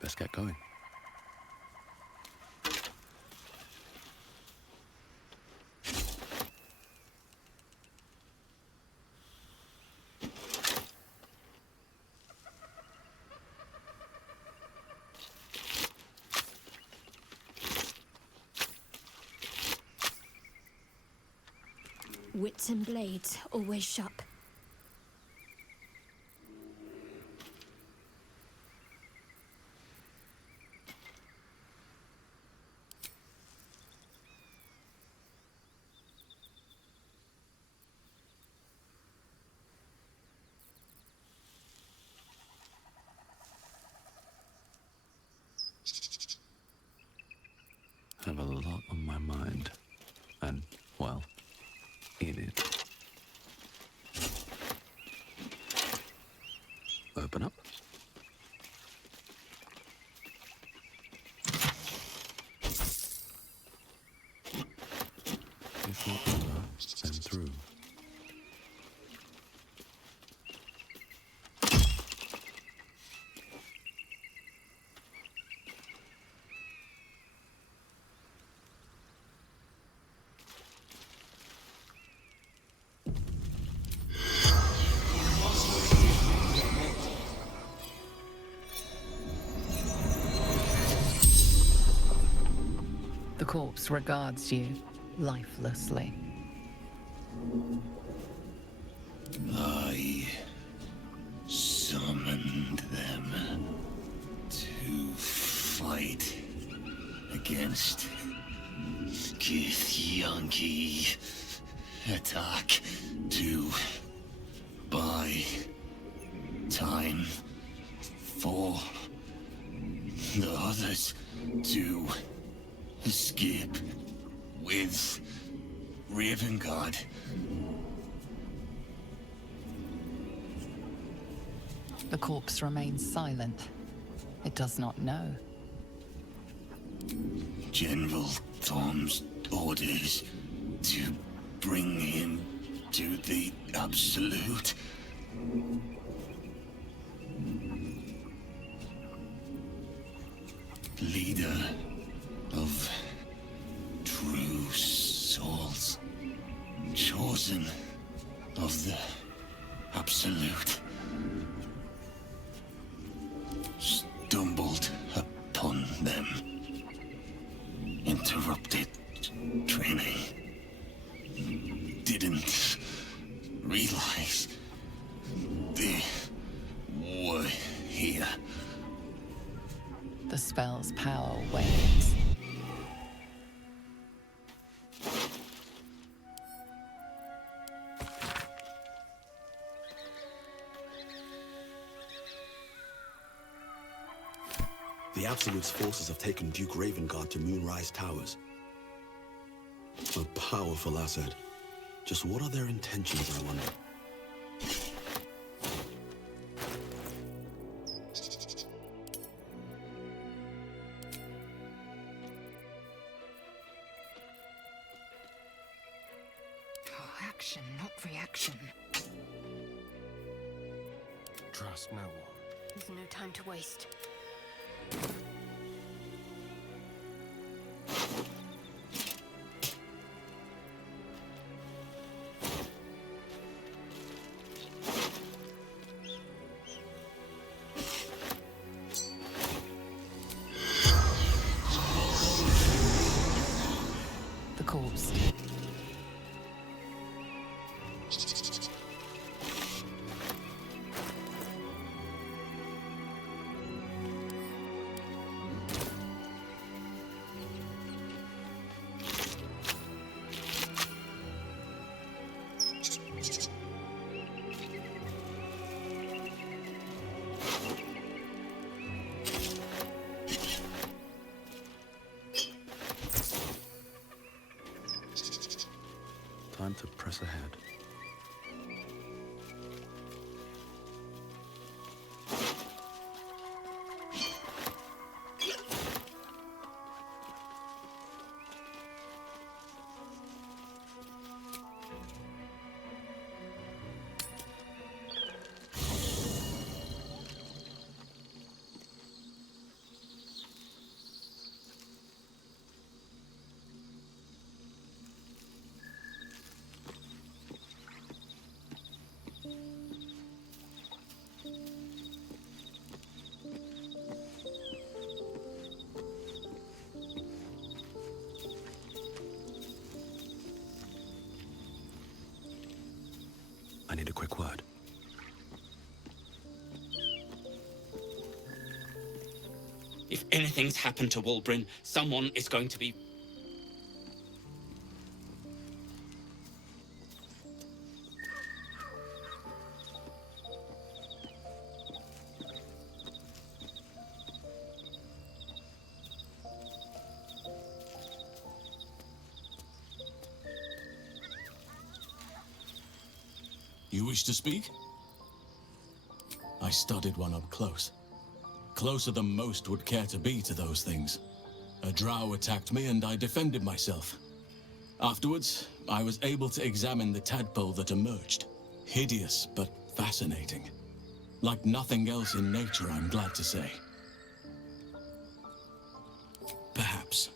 Best get going. Wits and blades, always sharp. I have a lot on my mind. And, well, in it. Open up. If not over, then through. The corpse regards you lifelessly. I summoned them to fight against Githyanki. Attack to buy time for the others to escape with Ravengard. The corpse remains silent. It does not know. General Tom's orders to bring him to the Absolute. Leader of true souls, chosen of the Absolute, stumbled upon them, interrupted training, didn't realize they were here. The spell's power wanes. The Absolute's forces have taken Duke Ravengard to Moonrise Towers. A powerful asset. Just what are their intentions, I wonder? Action, not reaction. Trust no one. There's no time to waste. The corpse. Time to press ahead. I need a quick word. If anything's happened to Wulbrin, someone is going to be... You wish to speak? I studied one up close. Closer than most would care to be to those things. A drow attacked me and I defended myself. Afterwards, I was able to examine the tadpole that emerged. Hideous, but fascinating. Like nothing else in nature, I'm glad to say. Perhaps.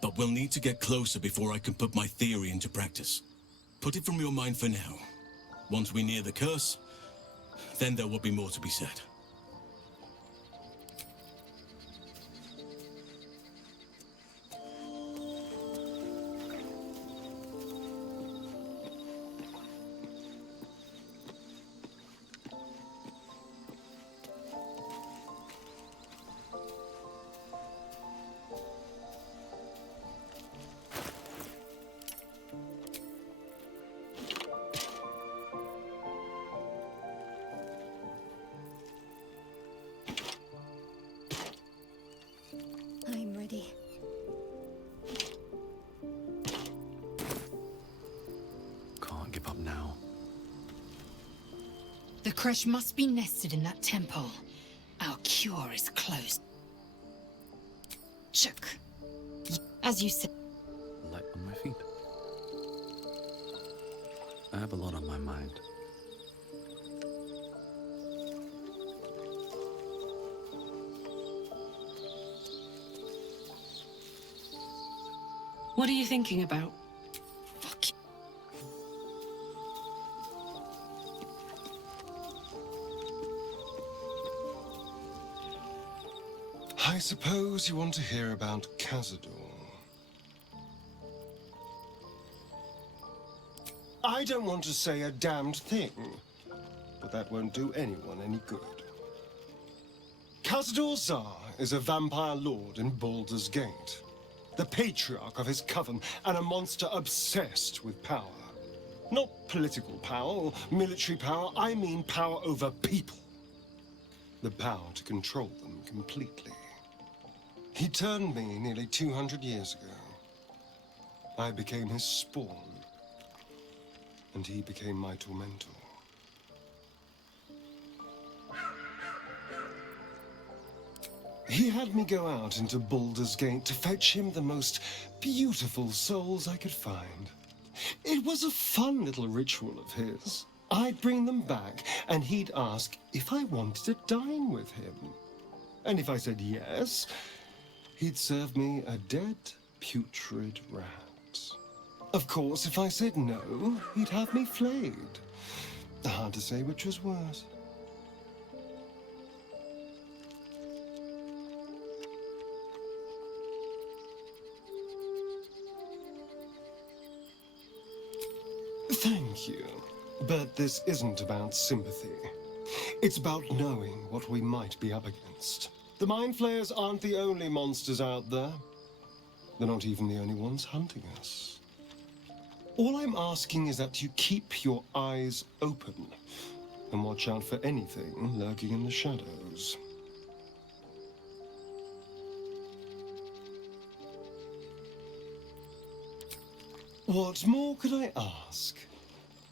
But we'll need to get closer before I can put my theory into practice. Put it from your mind for now. Once we near the curse, then there will be more to be said. I'm ready. Can't give up now. The crush must be nested in that temple. Our cure is close. Shook. As you said. Light on my feet. I have a lot on my mind. What are you thinking about? Fuck you. I suppose you want to hear about Cazador. I don't want to say a damned thing, but that won't do anyone any good. Cazador Zar is a vampire lord in Baldur's Gate, the patriarch of his coven, and a monster obsessed with power. Not political power or military power, I mean power over people. The power to control them completely. He turned me nearly 200 years ago. I became his spawn, and he became my tormentor. He had me go out into Baldur's Gate to fetch him the most beautiful souls I could find. It was a fun little ritual of his. I'd bring them back, and he'd ask if I wanted to dine with him. And if I said yes, he'd serve me a dead, putrid rat. Of course, if I said no, he'd have me flayed. Hard to say which was worse. Thank you. But this isn't about sympathy. It's about knowing what we might be up against. The Mind Flayers aren't the only monsters out there. They're not even the only ones hunting us. All I'm asking is that you keep your eyes open and watch out for anything lurking in the shadows. What more could I ask?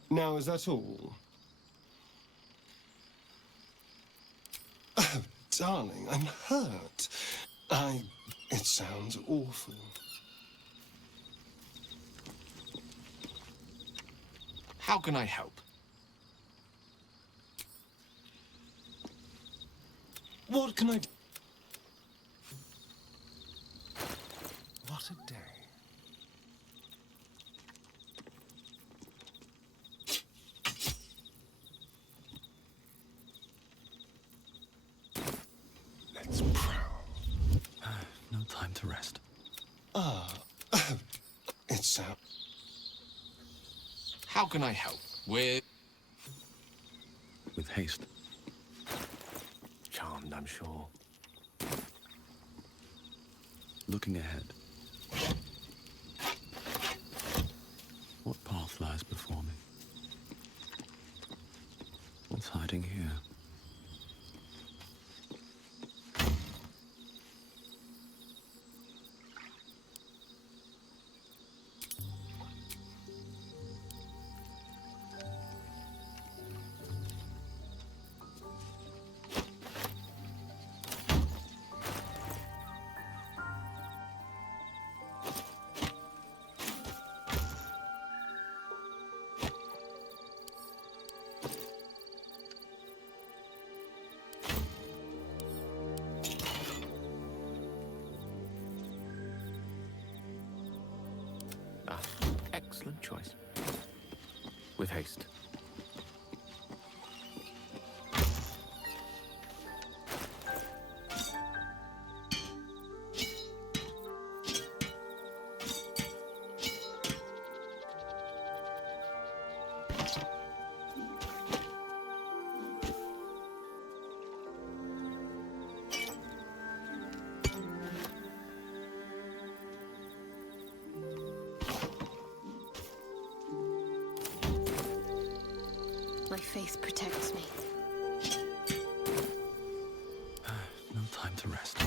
Now, is that all? Oh, darling, I'm hurt. It sounds awful. How can I help? What can I do? What a day. Let's prowl. No time to rest. It's out. How can I help? With... with haste. Charmed, I'm sure. Looking ahead. What path lies before me? What's hiding here? Ah, excellent choice. With haste. My faith protects me. No time to rest.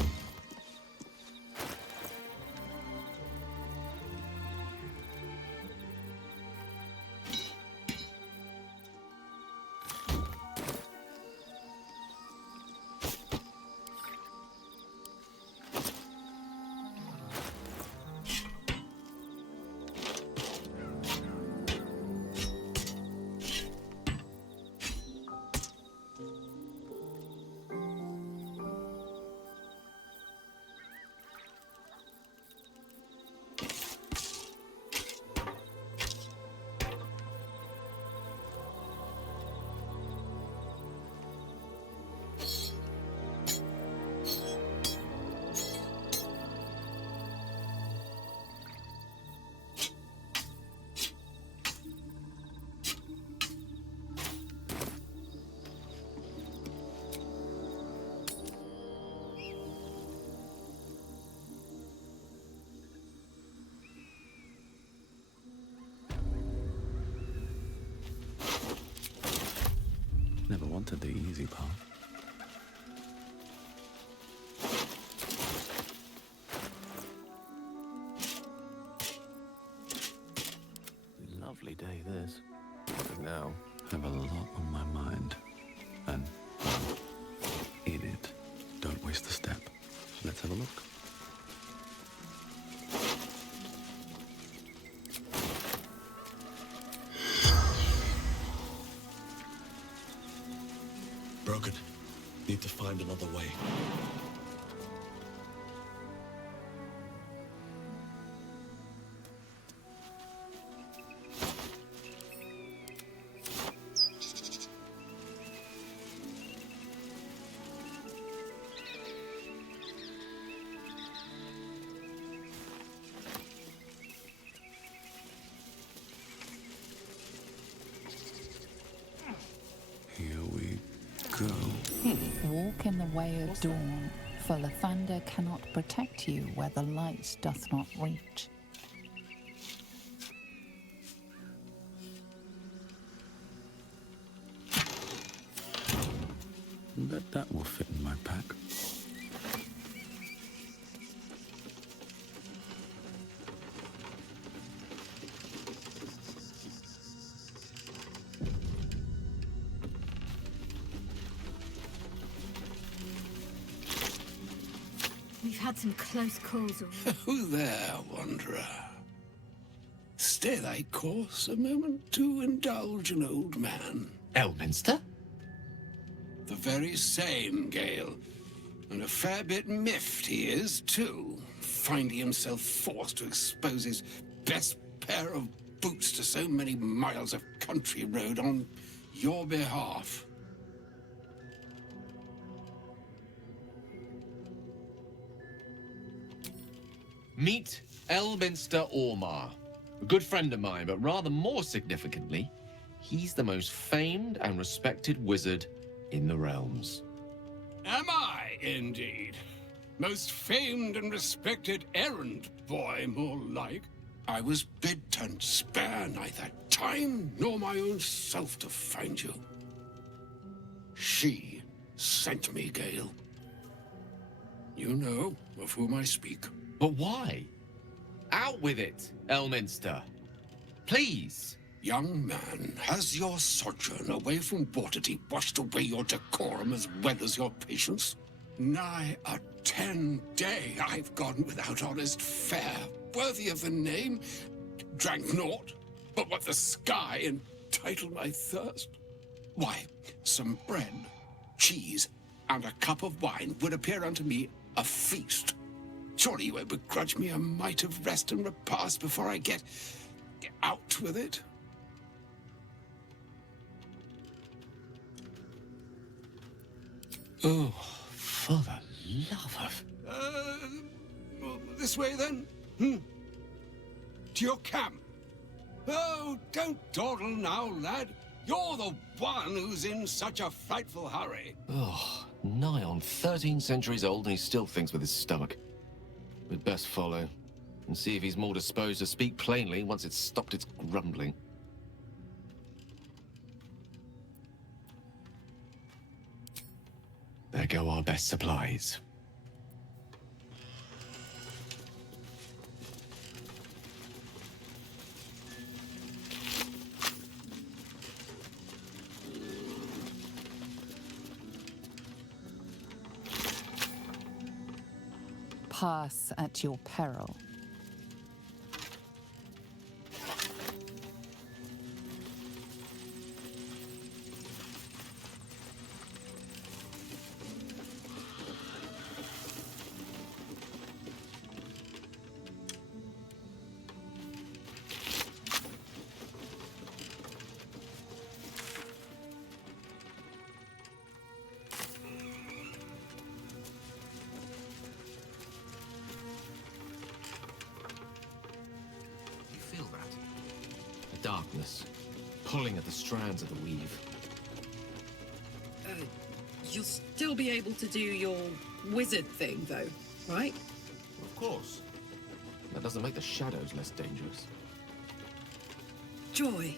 Never wanted the easy path. Lovely day, this. But now, Have a lot on my mind. And, well, in it. Don't waste a step. Let's have a look. Broken. Need to find another way. Here we go. Walk in the way of dawn, for Lathander cannot protect you where the light doth not reach. Bet that will fit in my pack. We've had some close calls already. Who there, wanderer? Stay thy course a moment to indulge an old man. Elminster? The very same, Gale. And a fair bit miffed he is, too, finding himself forced to expose his best pair of boots to so many miles of country road on your behalf. Meet Elminster Ormar, a good friend of mine, but rather more significantly, He's the most famed and respected wizard in the realms. Am I, indeed? Most famed and respected errand boy, more like. I was bid to spare neither time nor my own self to find you. She sent me, Gale. You know of whom I speak. But why? Out with it, Elminster. Please. Young man, has your sojourn away from Waterdeep washed away your decorum as well as your patience? Nigh a 10-day I've gone without honest fare, worthy of the name. Drank naught, but what the sky entitled my thirst. Why, some bread, cheese, and a cup of wine would appear unto me a feast. Surely you won't begrudge me a mite of rest and repast before I get out with it? Oh, for the love of... This way then? To your camp. Oh, don't dawdle now, lad. You're the one who's in such a frightful hurry. Oh, nigh on 13 centuries old and he still thinks with his stomach. We'd best follow and see if he's more disposed to speak plainly once it's stopped its grumbling. There go our best supplies. Pass at your peril. Darkness, pulling at the strands of the weave. You'll still be able to do your wizard thing, though, right? Of course. That doesn't make the shadows less dangerous. Joy.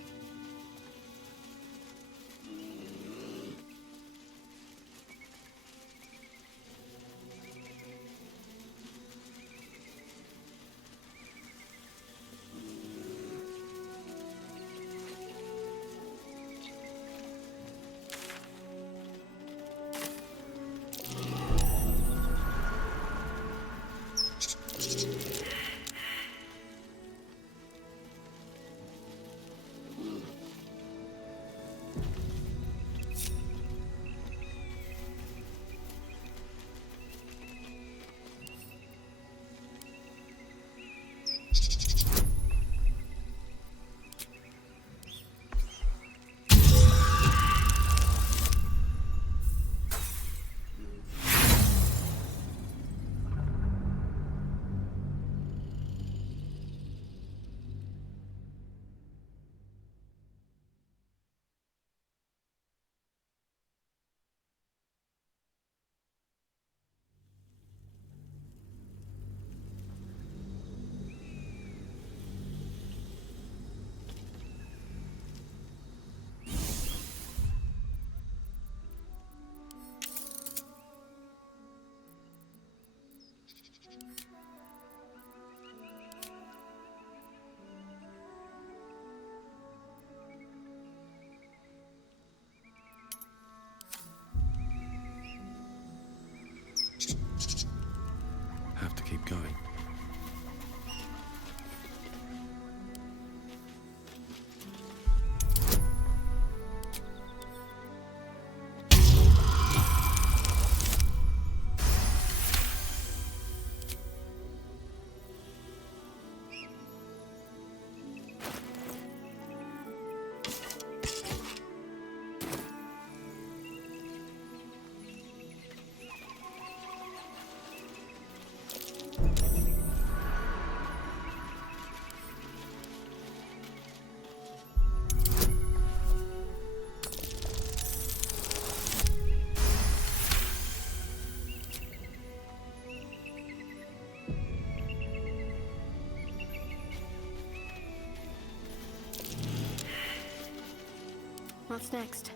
What's next?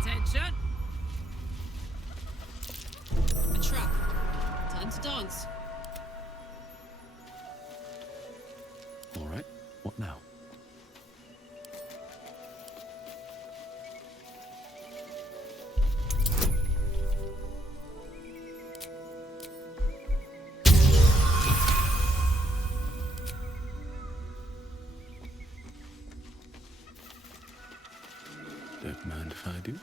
Attention! A trap. Time to dance. All right, what now? Don't mind if I do.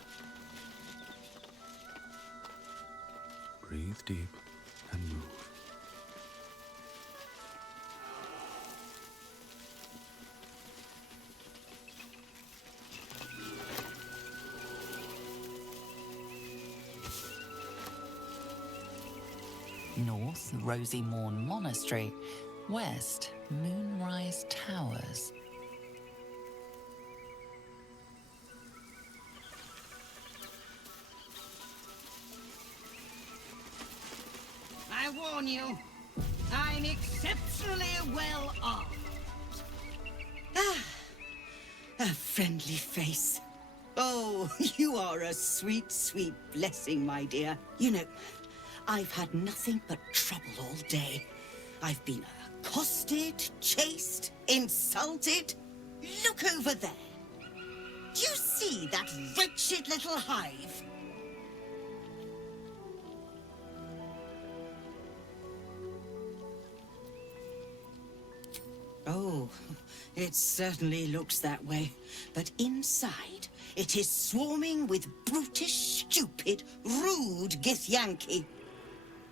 Breathe deep and move. North, Rosy Morn Monastery. West, Moonrise Towers. I warn you, I'm exceptionally well armed. Ah, a friendly face. Oh, you are a sweet, sweet blessing, my dear. You know, I've had nothing but trouble all day. I've been accosted, chased, insulted. Look over there. Do you see that wretched little hive? Oh, it certainly looks that way. But inside, it is swarming with brutish, stupid, rude Githyanki.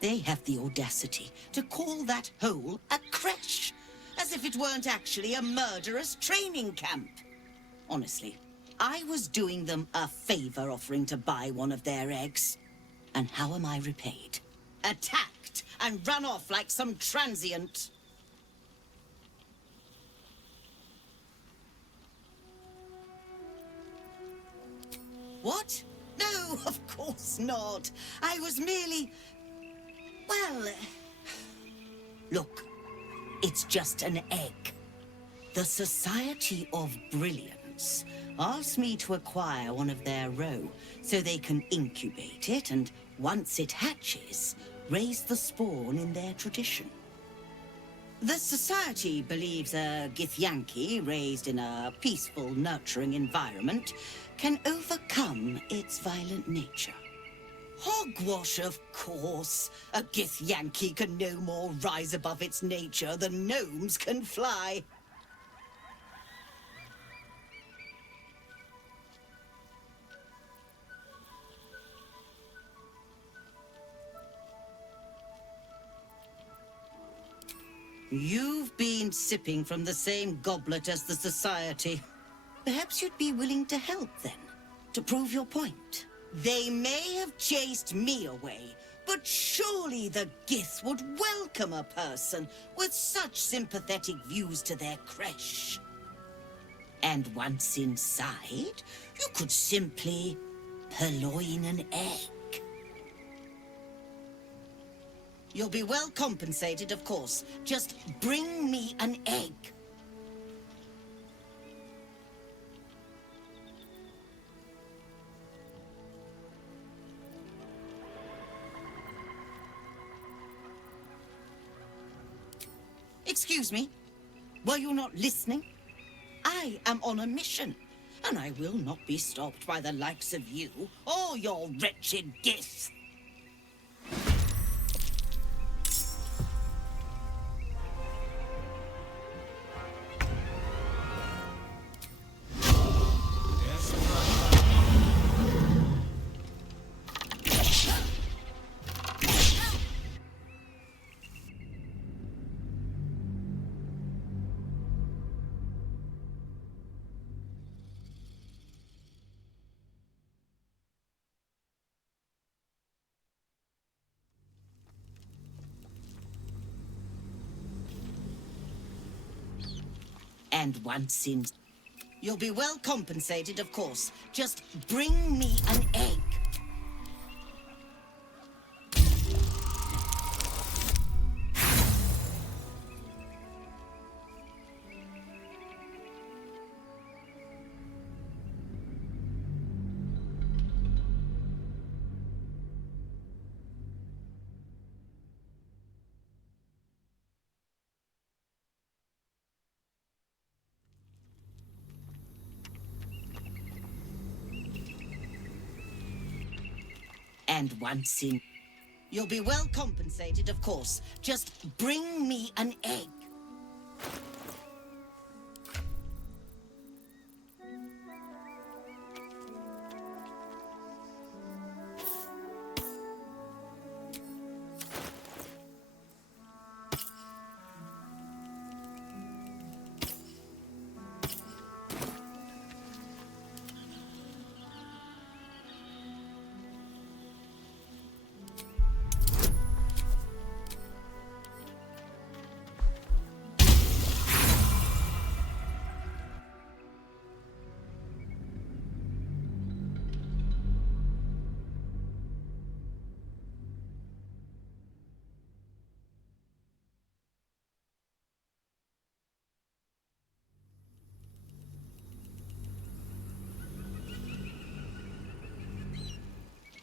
They have the audacity to call that hole a creche, as if it weren't actually a murderous training camp. Honestly, I was doing them a favor offering to buy one of their eggs. And how am I repaid? Attacked and run off like some transient. What? No, of course not. I was merely... Well... Look, it's just an egg. The Society of Brilliance asked me to acquire one of their roe so they can incubate it and, once it hatches, raise the spawn in their tradition. The Society believes a Githyanki raised in a peaceful, nurturing environment can overcome its violent nature. Hogwash, of course. A Githyanki can no more rise above its nature than gnomes can fly. You've been sipping from the same goblet as the Society. Perhaps you'd be willing to help then, to prove your point. They may have chased me away, but surely the Gith would welcome a person with such sympathetic views to their creche. And once inside, you could simply purloin an egg. You'll be well compensated, of course. Just bring me an egg. Excuse me, were you not listening? I am on a mission, and I will not be stopped by the likes of you or your wretched Gith. And once in... You'll be well compensated, of course. Just bring me an egg. And once in... You'll be well compensated, of course. Just bring me an egg.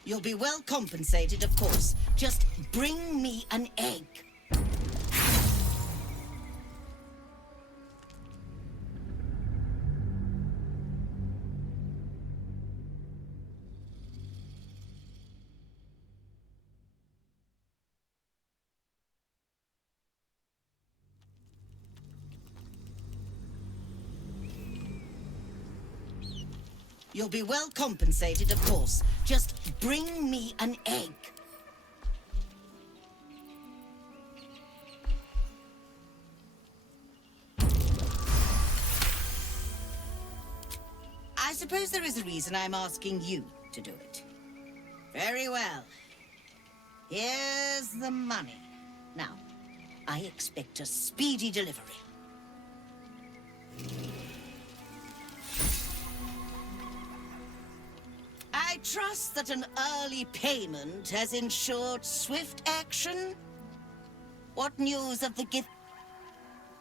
You'll be well compensated, of course. Just bring me an egg. You'll be well compensated, of course. Just bring me an egg. I suppose there is a reason I'm asking you to do it. Very well. Here's the money. Now, I expect a speedy delivery. I trust that an early payment has ensured swift action. What news of the gift?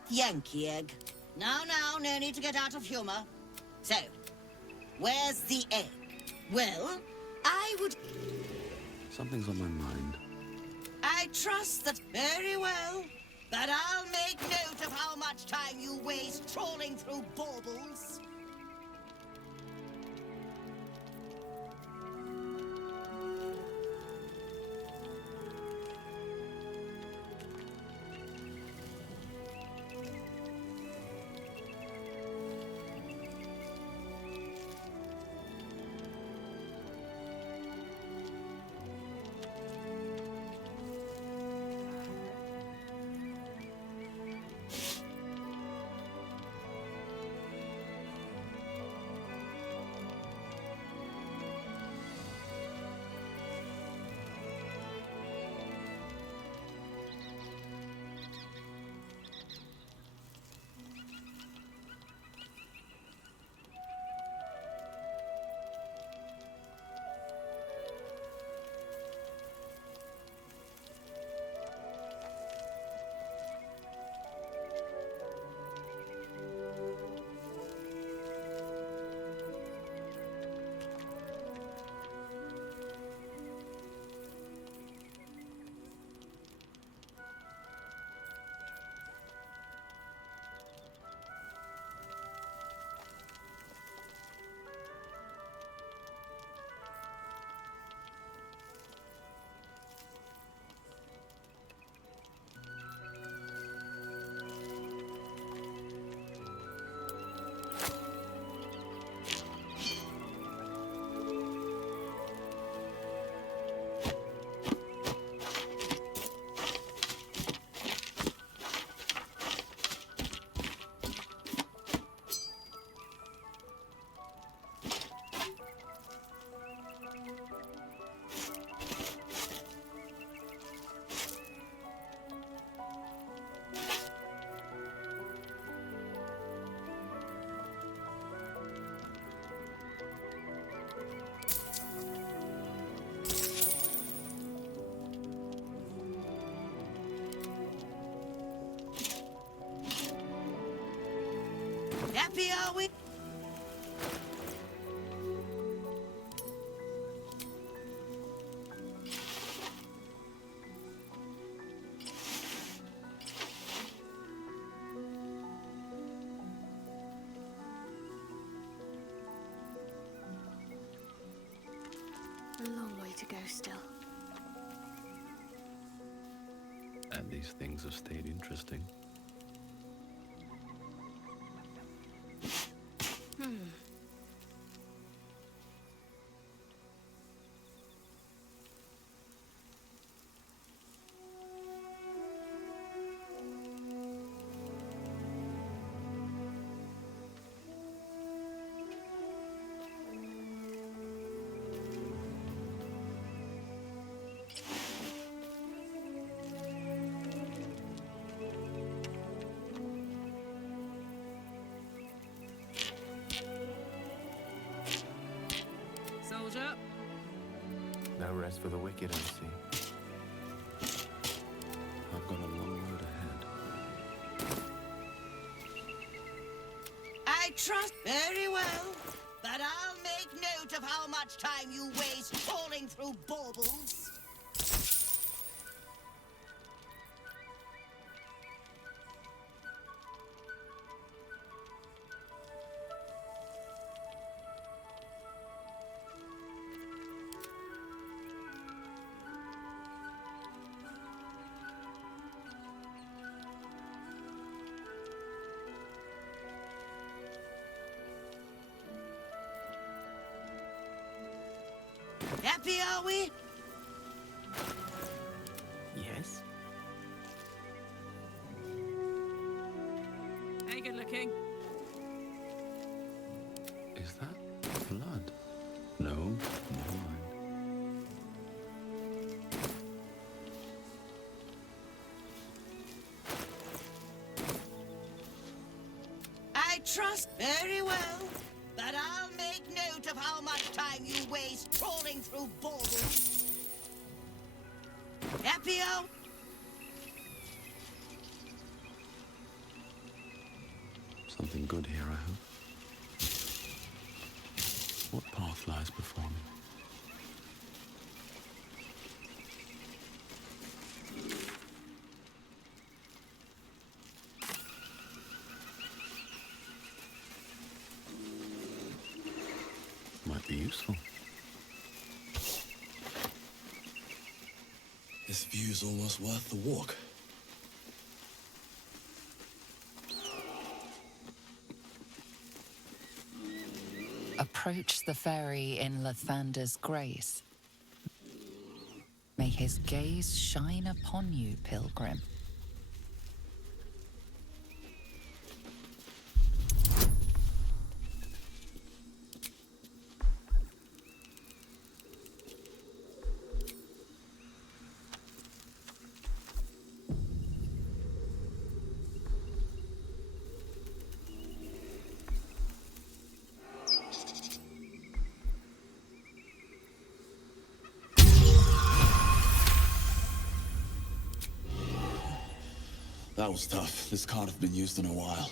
Yankee egg. Now, no need to get out of humor. So, where's the egg? Well, I would... Something's on my mind. I trust that very well. But I'll make note of how much time you waste trawling through baubles. Happy are we? A long way to go still. And these things have stayed interesting. Soldier. No rest for the wicked, I see. I've got a long road ahead. I trust very well, but I'll make note of how much time you waste falling through baubles. Happy are we? Yes? Hey, good looking. Is that blood? No, never mind. I trust very well, but I'll make note of how much time you waste trawling through baubles. Happy are... Something good here, I hope. What path lies before me? Might be useful. This view's almost worth the walk. Approach the ferry in Lathander's grace. May his gaze shine upon you, pilgrim. That was tough. This can't have been used in a while.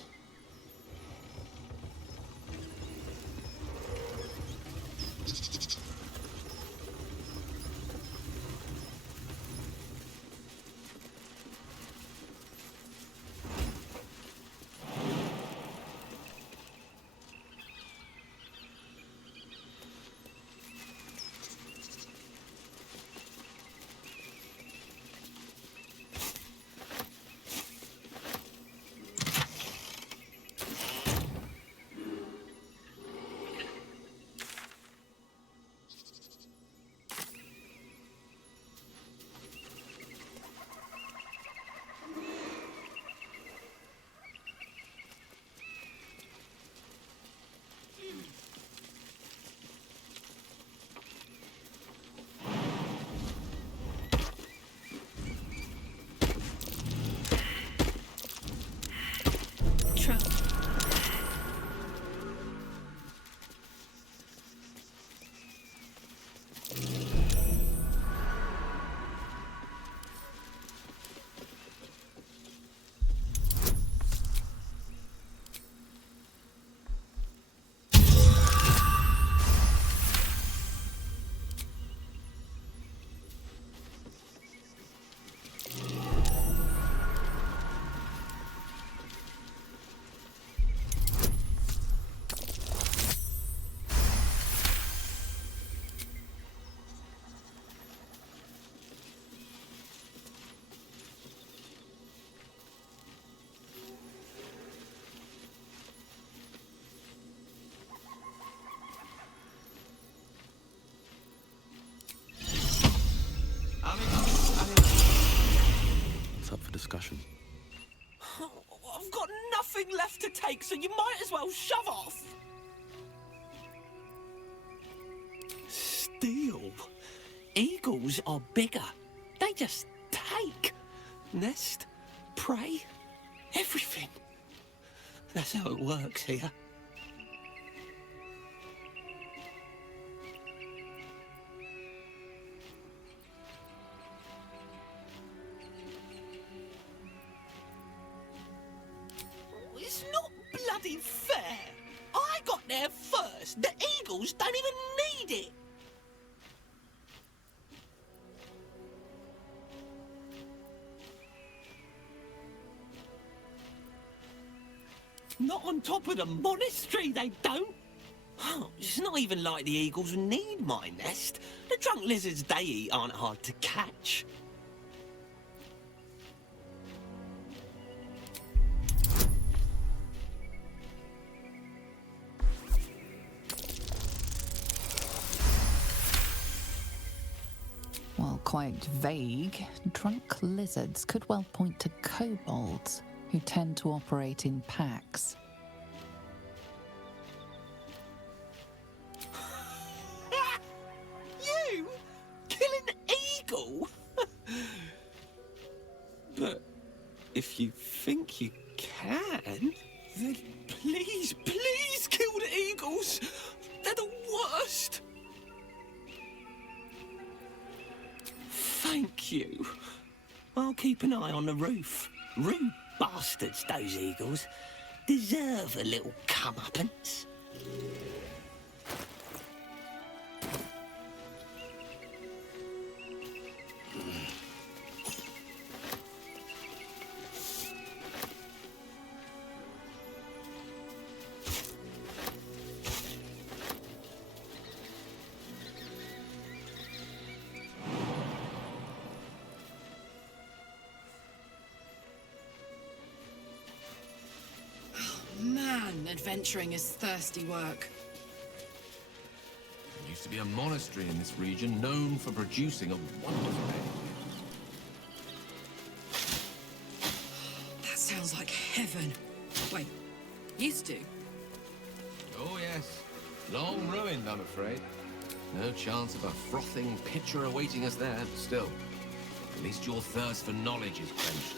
discussion. I've got nothing left to take, so you might as well shove off. Steal? Eagles are bigger. They just take. Nest, prey, everything. That's how it works here. It's not bloody fair. I got there first. The Eagles don't even need it. Not on top of the monastery, they don't. It's not even like the Eagles need my nest. The drunk lizards they eat aren't hard to catch. While quite vague, drunk lizards could well point to kobolds, who tend to operate in packs. You? Kill an eagle? But if you think you can, then please, please kill the eagles. They're the worst. Thank you. I'll keep an eye on the roof. Rude bastards, those eagles. Deserve a little comeuppance. Man, adventuring is thirsty work. There used to be a monastery in this region known for producing a wonderful ale. That sounds like heaven. Wait, used to? Oh yes, long ruined, I'm afraid. No chance of a frothing pitcher awaiting us there, but still. At least your thirst for knowledge is quenched.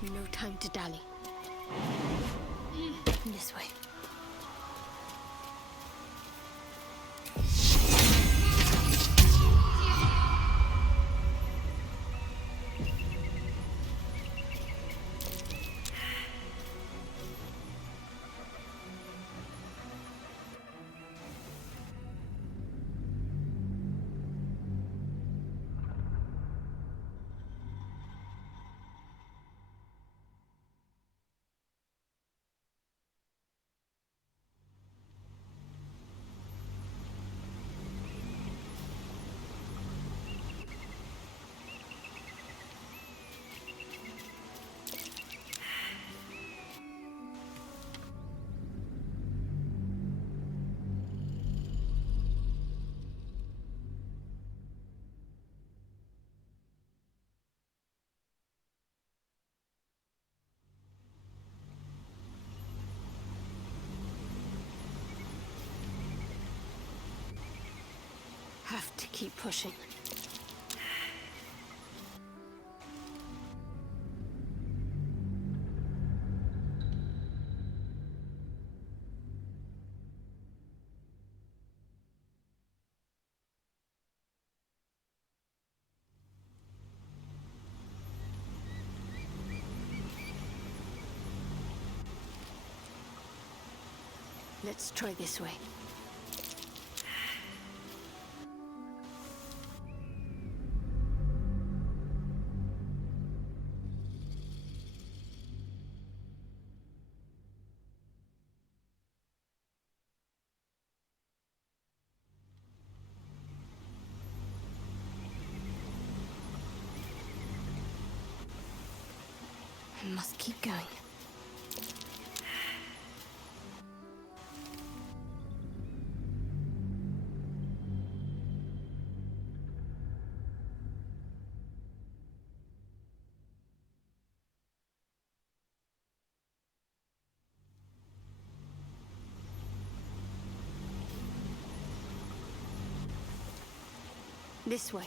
No time to dally. This way. Have to keep pushing. Let's try this way. I must keep going. This way.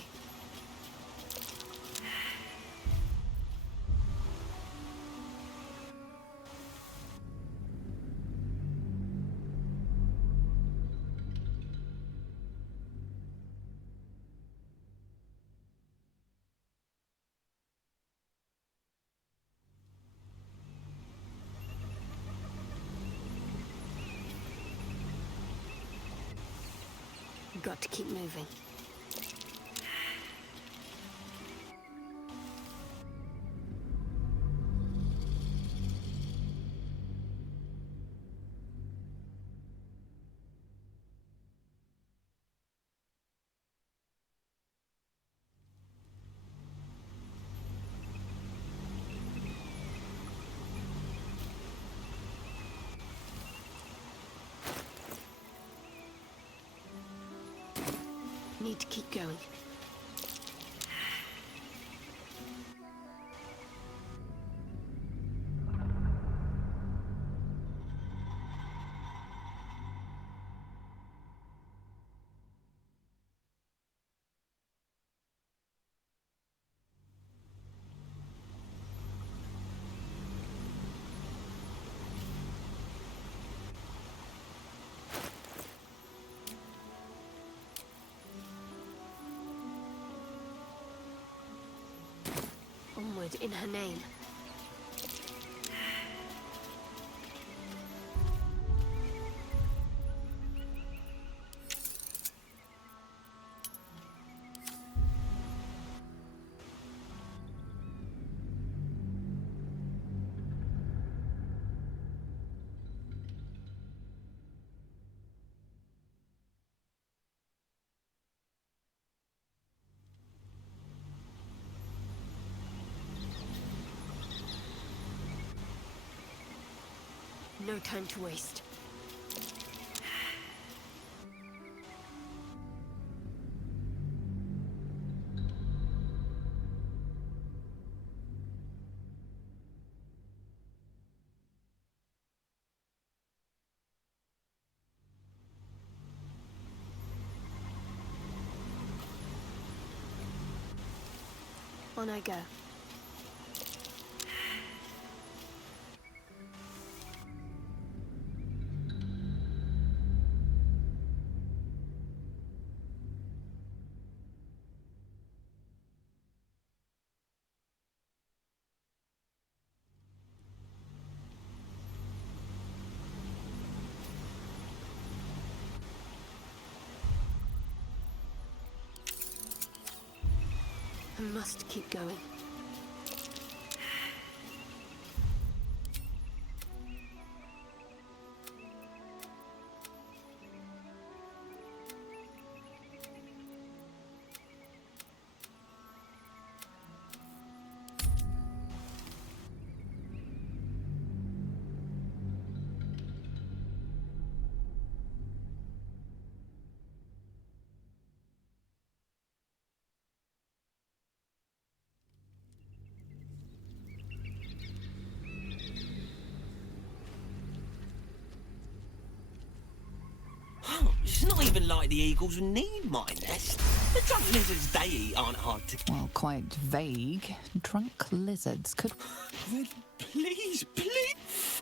Got to keep moving. Need to keep going. Onward in her name. No time to waste. On I go. I must keep going. It's not even like the eagles need my nest. The drunk lizards they eat aren't hard to... Well, quite vague. Drunk lizards could... Red, please, please!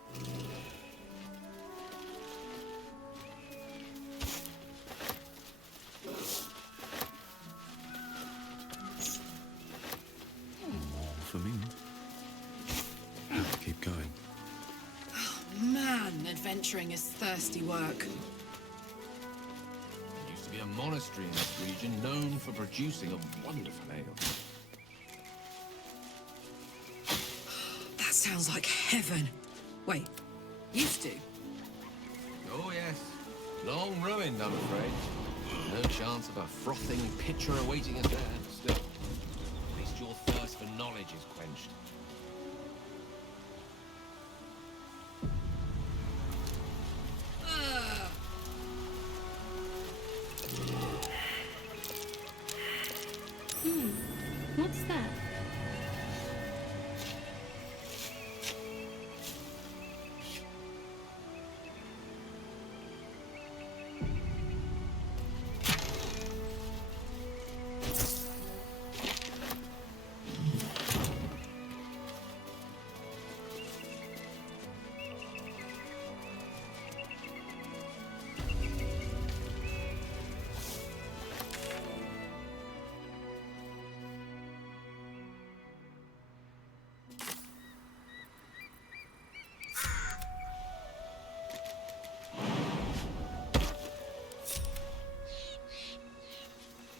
More for me. Keep going. Man, adventuring is thirsty work. There used to be a monastery in this region known for producing a wonderful ale. That sounds like heaven. Wait, used to? Oh, yes. Long ruined, I'm afraid. No chance of a frothing pitcher awaiting us there. Still, at least your thirst for knowledge is quenched.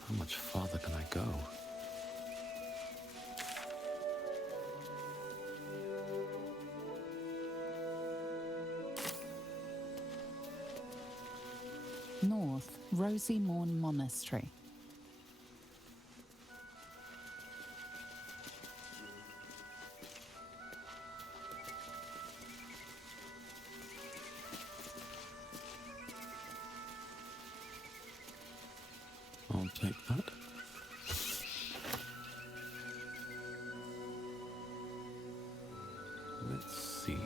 How much farther can I go? North, Rosy Morn Monastery. I'll take that. Let's see.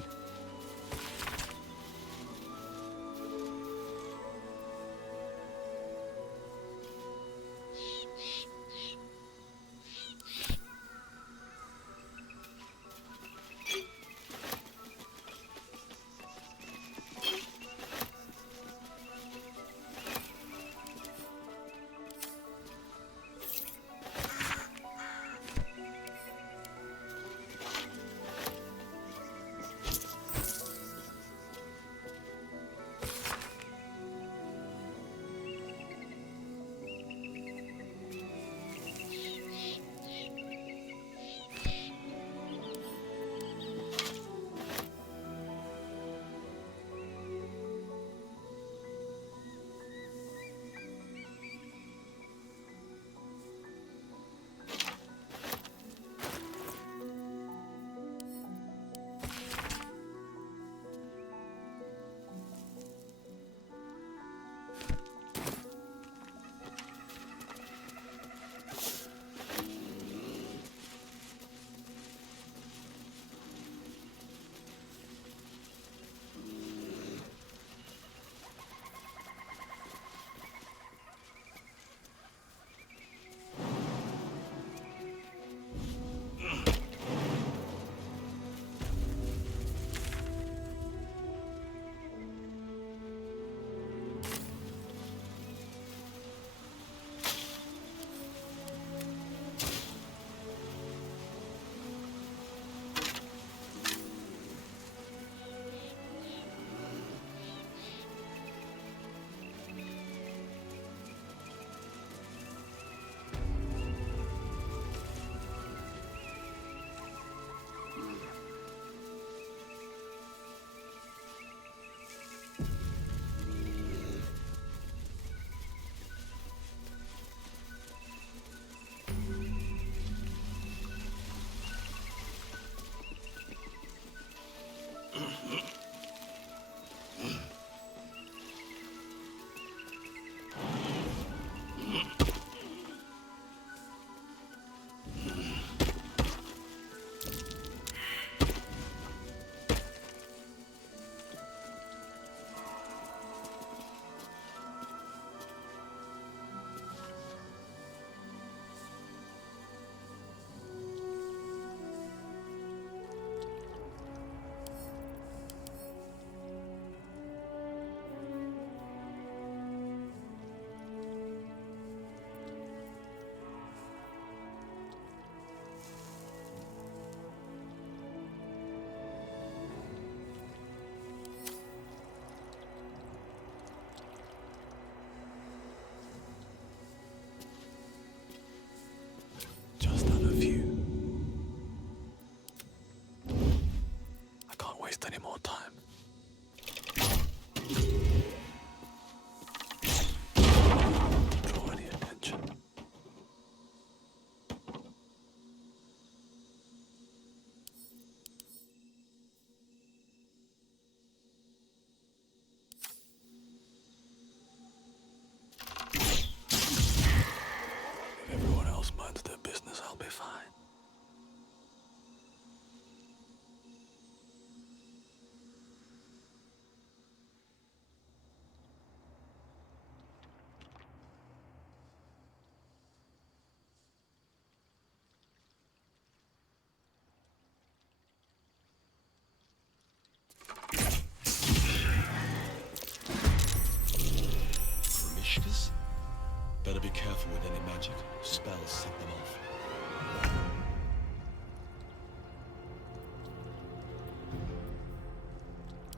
Just out of view. I can't waste any more time. Draw any attention. If everyone else minds their business, I'll be fine. Mishkas? Better be careful with any magic. Spells set them off.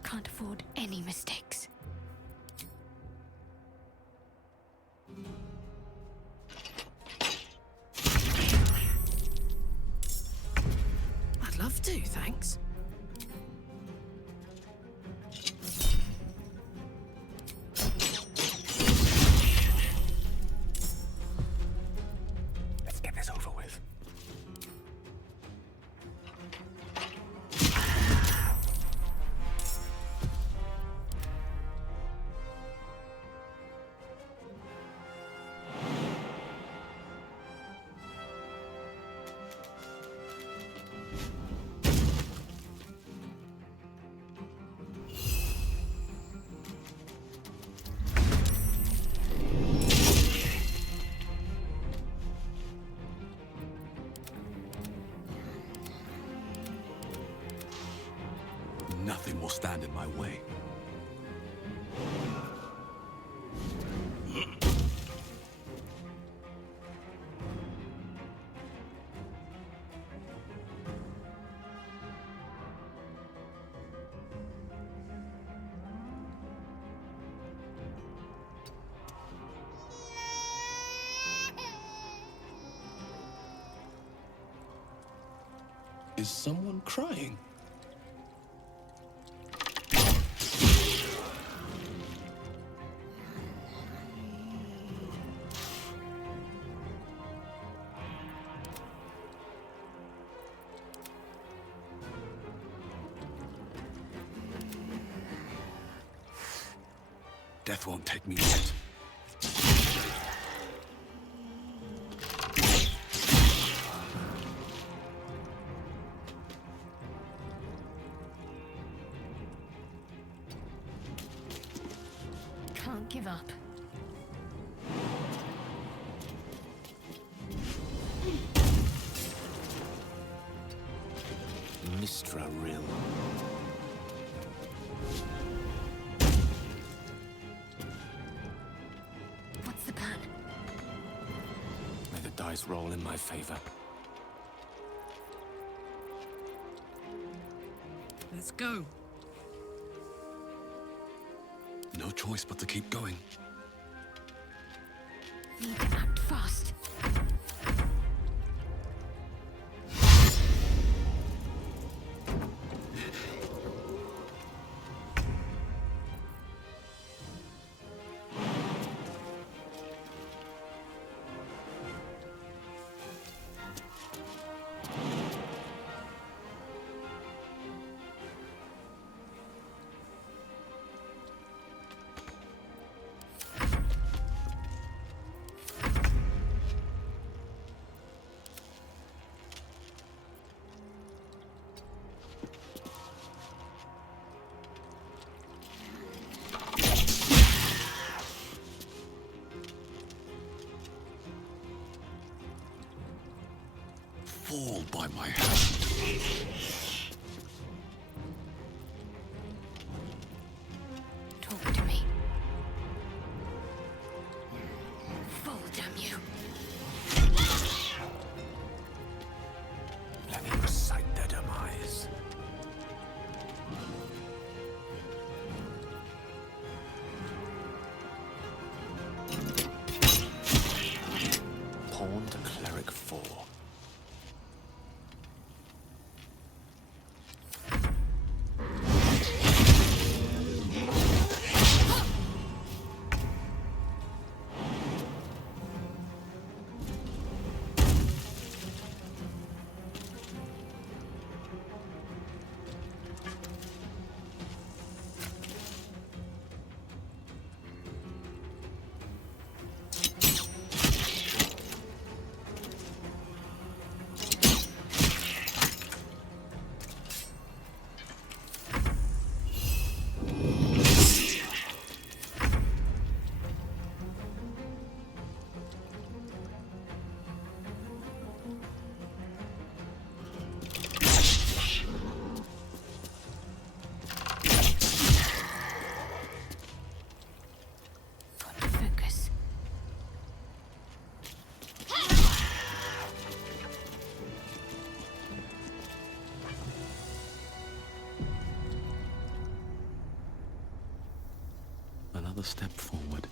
Can't afford any mistakes. Thanks. Let's get this over with. Nothing will stand in my way. Is someone crying? Death won't take me yet. Can't give up. Mistra Rill. What's the plan? May the dice roll in my favor. Let's go. No choice but to keep going. Need to act fast. Fall by my hand. Talk to me. Fall, damn you. Let me recite their demise. Pawn to cleric 4. Another step forward.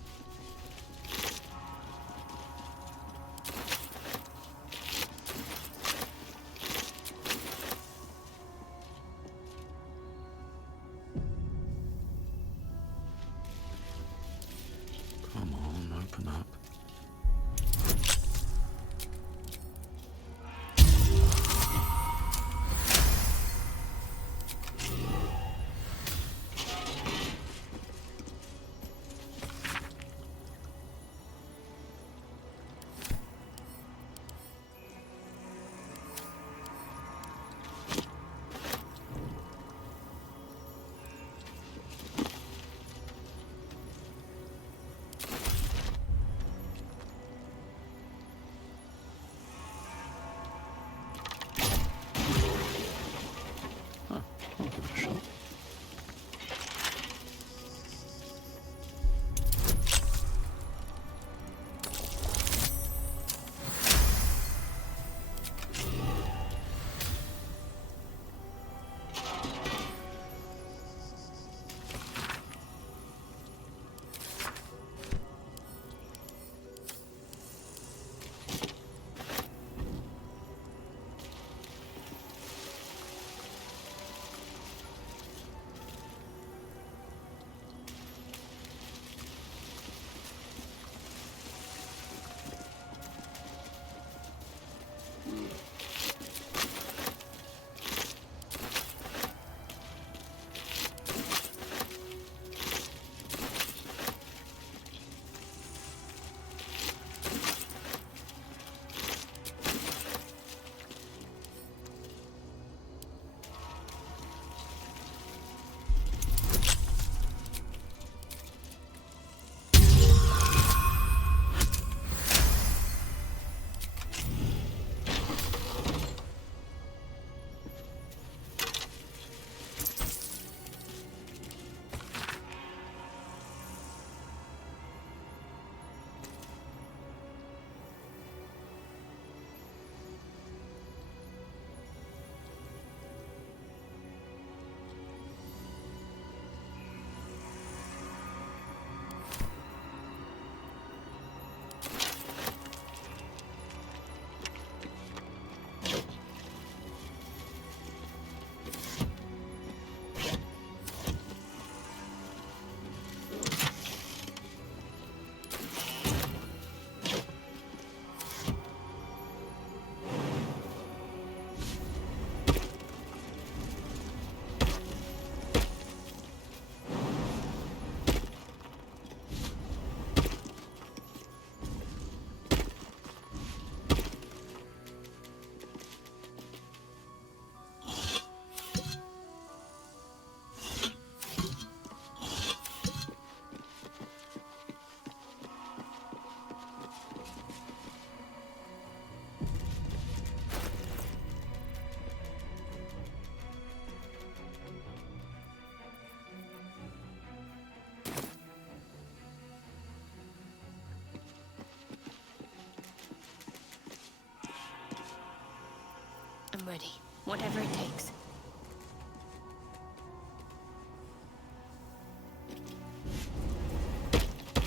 whatever it takes.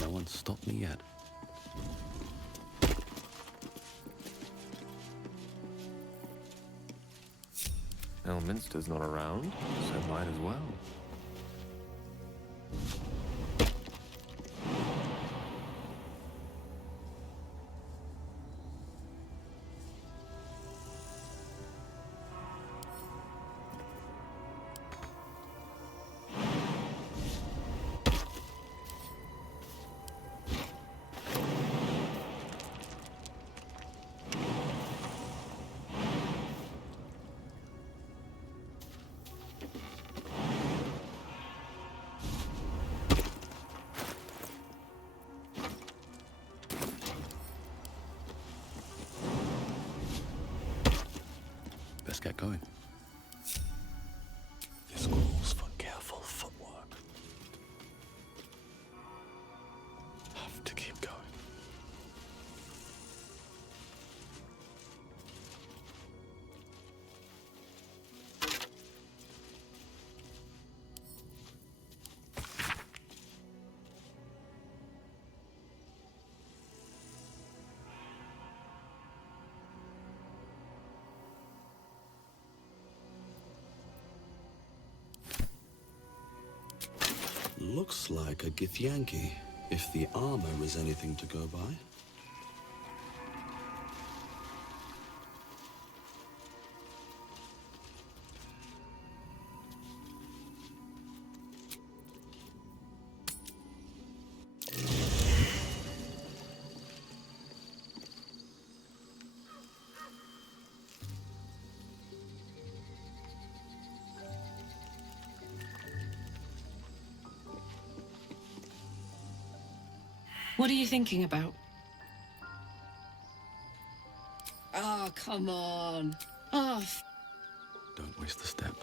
No one's stopped me yet. Elminster's not around, so might as well. Let's get going. This calls for careful footwork. Have to keep going. Looks like a Githyanki, if the armor is anything to go by. What are you thinking about? Oh, come on. Oh, Don't waste a step.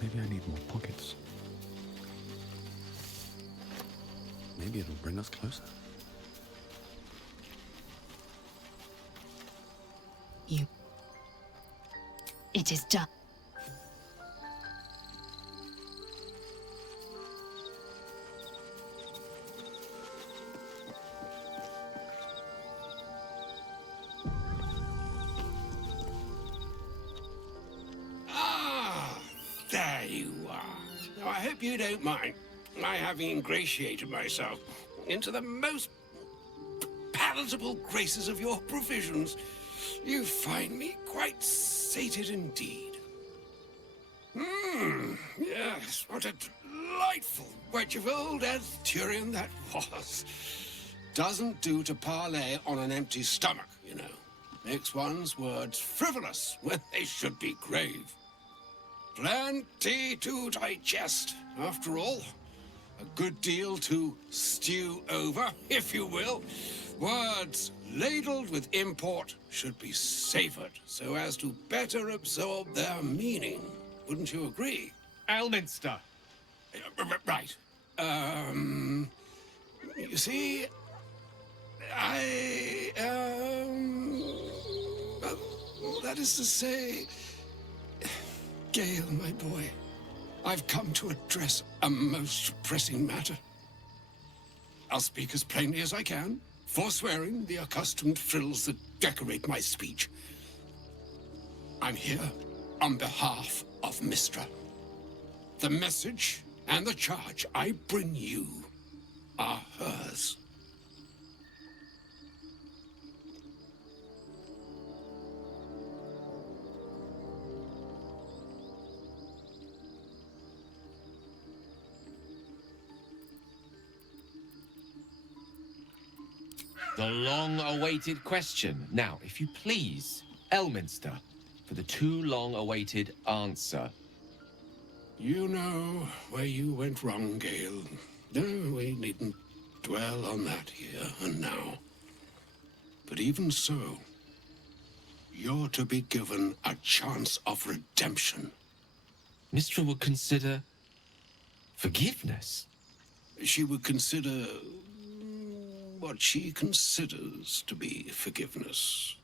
Maybe I need more pockets. Maybe it'll bring us closer. It is done. There you are. Now, I hope you don't mind my having ingratiated myself into the most palatable graces of your provisions. You find me quite sated indeed. Yes, what a delightful wedge of old Arthurian that was. Doesn't do to parley on an empty stomach, you know. Makes one's words frivolous when they should be grave. Plenty to digest, after all. A good deal to stew over, if you will. Words ladled with import should be savored so as to better absorb their meaning. Wouldn't you agree? Elminster. Right. You see, that is to say, Gale, my boy, I've come to address a most pressing matter. I'll speak as plainly as I can, forswearing the accustomed frills that decorate my speech. I'm here on behalf of Mistra. The message and the charge I bring you are hers. The long-awaited question. Now, if you please, Elminster, for the too long-awaited answer. You know where you went wrong, Gale. No, we needn't dwell on that here and now. But even so, you're to be given a chance of redemption. Mistra would consider forgiveness. She would consider what she considers to be forgiveness.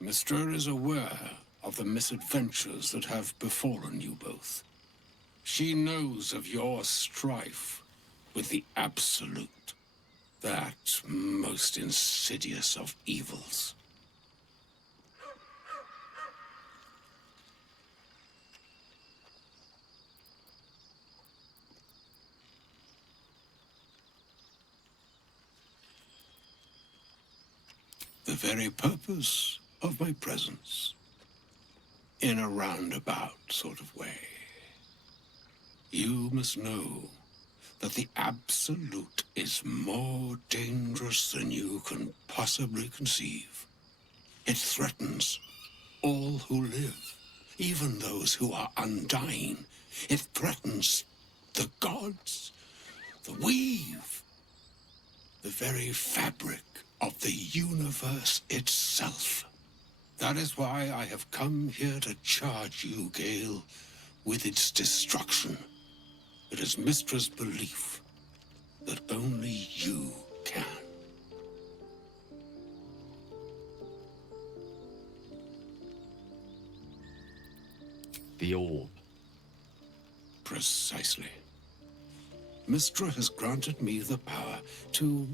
Mystra is aware of the misadventures that have befallen you both. She knows of your strife with the Absolute, that most insidious of evils. The very purpose of my presence, in a roundabout sort of way. You must know that the Absolute is more dangerous than you can possibly conceive. It threatens all who live, even those who are undying. It threatens the gods, the weave, the very fabric of the universe itself. That is why I have come here to charge you, Gale, with its destruction. It is Mystra's belief that only you can. The orb. Precisely. Mystra has granted me the power to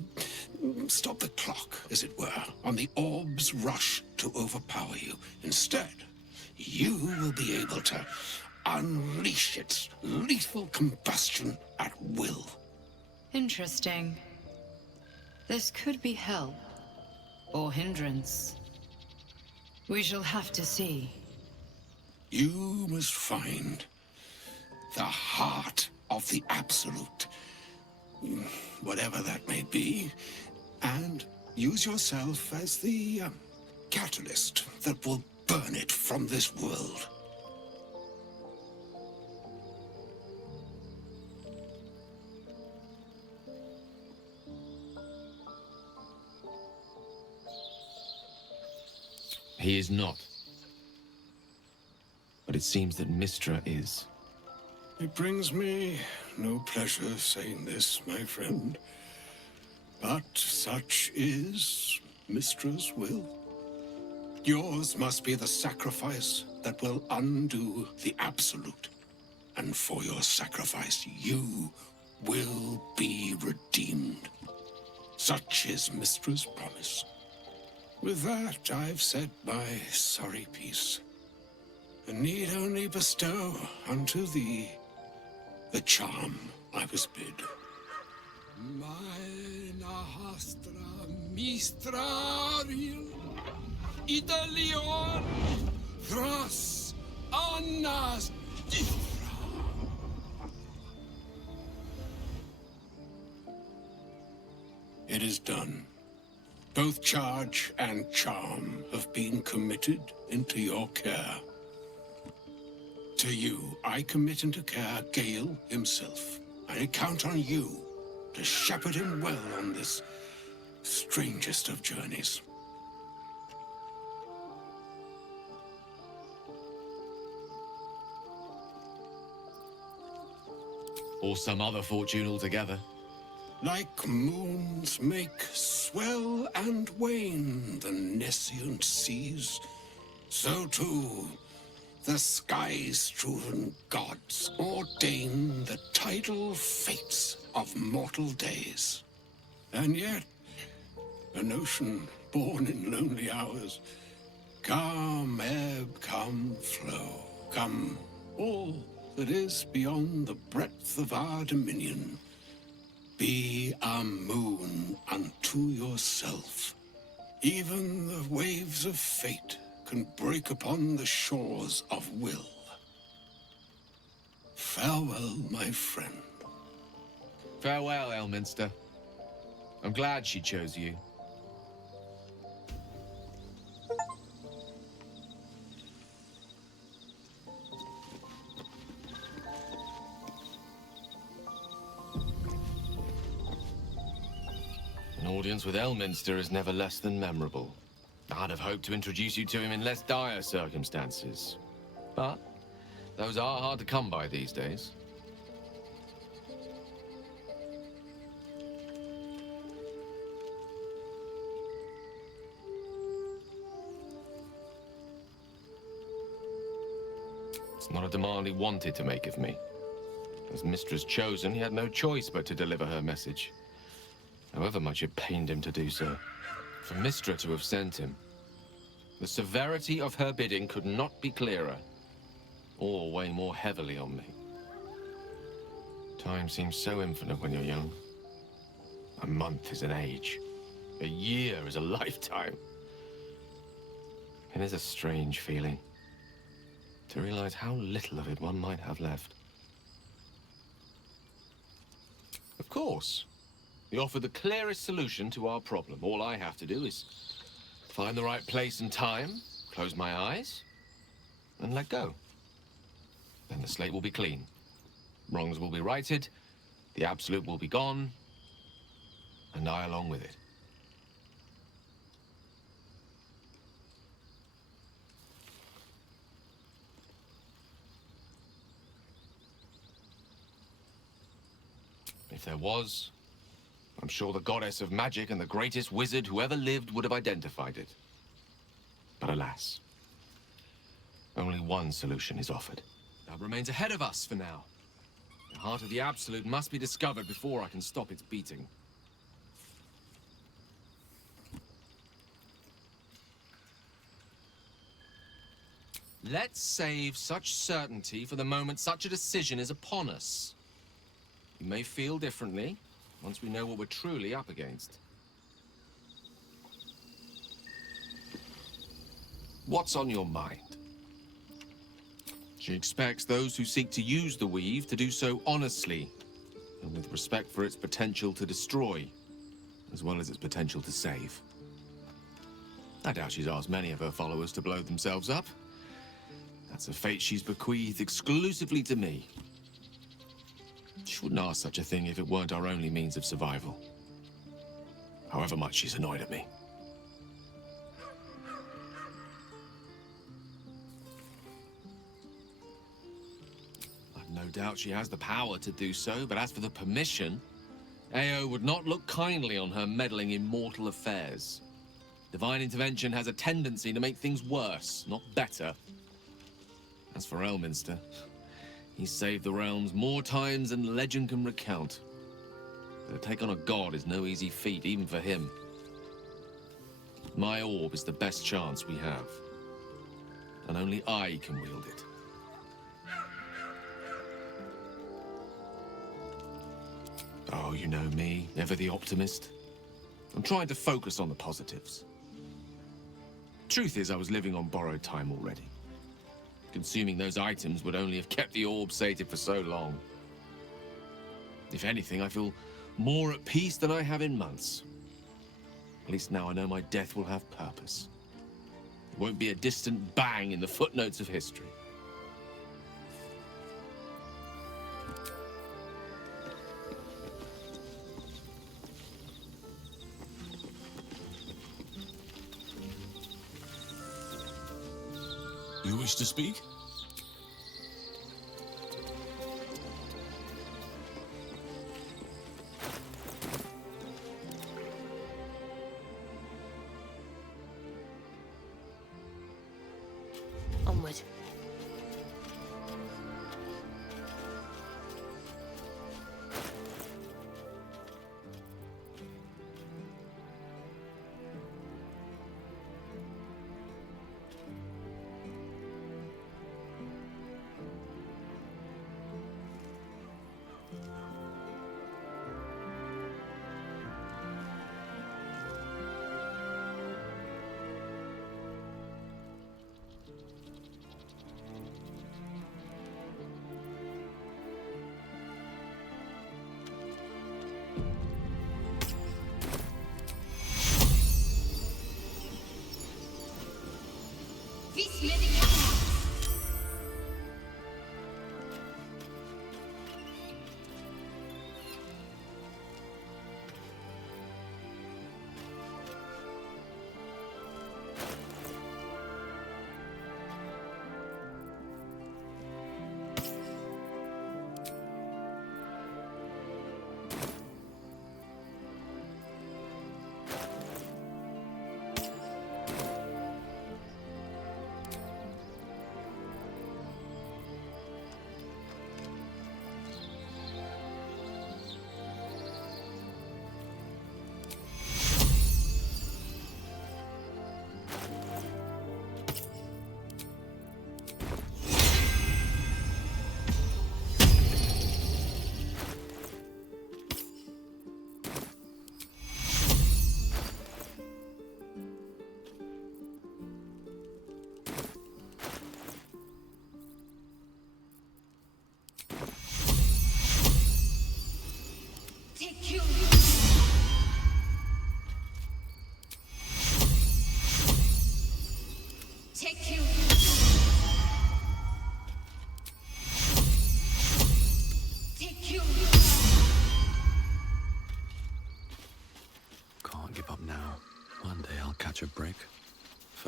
stop the clock, as it were, on the orb's rush to overpower you. Instead, you will be able to unleash its lethal combustion at will. Interesting. This could be help or hindrance. We shall have to see. You must find the heart of the Absolute, whatever that may be, and use yourself as the catalyst that will burn it from this world. He is not. But it seems that Mystra is. It brings me no pleasure saying this, my friend. But such is Mystra's will. Yours must be the sacrifice that will undo the Absolute. And for your sacrifice, you will be redeemed. Such is Mystra's promise. With that, I've said my sorry piece, and need only bestow unto thee the charm I was bid. Meine Hastra Mistraril Idalion Thras Annas It is done. Both charge and charm have been committed into your care. To you, I commit into care Gale himself. I count on you to shepherd him well on this strangest of journeys. Or some other fortune altogether. Like moons make swell and wane the nescient seas, so too the sky-strewn gods ordain the tidal fates of mortal days. And yet, an ocean born in lonely hours, come ebb, come flow, come all that is beyond the breadth of our dominion. Be a moon unto yourself. Even the waves of fate can break upon the shores of will. Farewell, my friend. Farewell, Elminster. I'm glad she chose you. An audience with Elminster is never less than memorable. I'd have hoped to introduce you to him in less dire circumstances. But those are hard to come by these days. It's not a demand he wanted to make of me. As Mistress chosen, he had no choice but to deliver her message, however much it pained him to do so. For Mistra to have sent him, the severity of her bidding could not be clearer, or weigh more heavily on me. Time seems so infinite when you're young. A month is an age. A year is a lifetime. It is a strange feeling to realize how little of it one might have left. Of course, he offered the clearest solution to our problem. All I have to do is find the right place and time, close my eyes, and let go. Then the slate will be clean. Wrongs will be righted, the absolute will be gone, and I along with it. If there was, I'm sure the goddess of magic and the greatest wizard who ever lived would have identified it. But alas, only one solution is offered. That remains ahead of us for now. The heart of the Absolute must be discovered before I can stop its beating. Let's save such certainty for the moment such a decision is upon us. We may feel differently once we know what we're truly up against. What's on your mind? She expects those who seek to use the weave to do so honestly, and with respect for its potential to destroy, as well as its potential to save. I doubt she's asked many of her followers to blow themselves up. That's a fate she's bequeathed exclusively to me. She wouldn't ask such a thing if it weren't our only means of survival. However much she's annoyed at me. I've no doubt she has the power to do so, but as for the permission, Ao would not look kindly on her meddling in mortal affairs. Divine intervention has a tendency to make things worse, not better. As for Elminster, he's saved the realms more times than legend can recount. But to take on a god is no easy feat, even for him. My orb is the best chance we have. And only I can wield it. Oh, you know me, ever the optimist. I'm trying to focus on the positives. Truth is, I was living on borrowed time already. Consuming those items would only have kept the orb sated for so long. If anything, I feel more at peace than I have in months. At least now I know my death will have purpose. It won't be a distant bang in the footnotes of history. You wish to speak? Onward.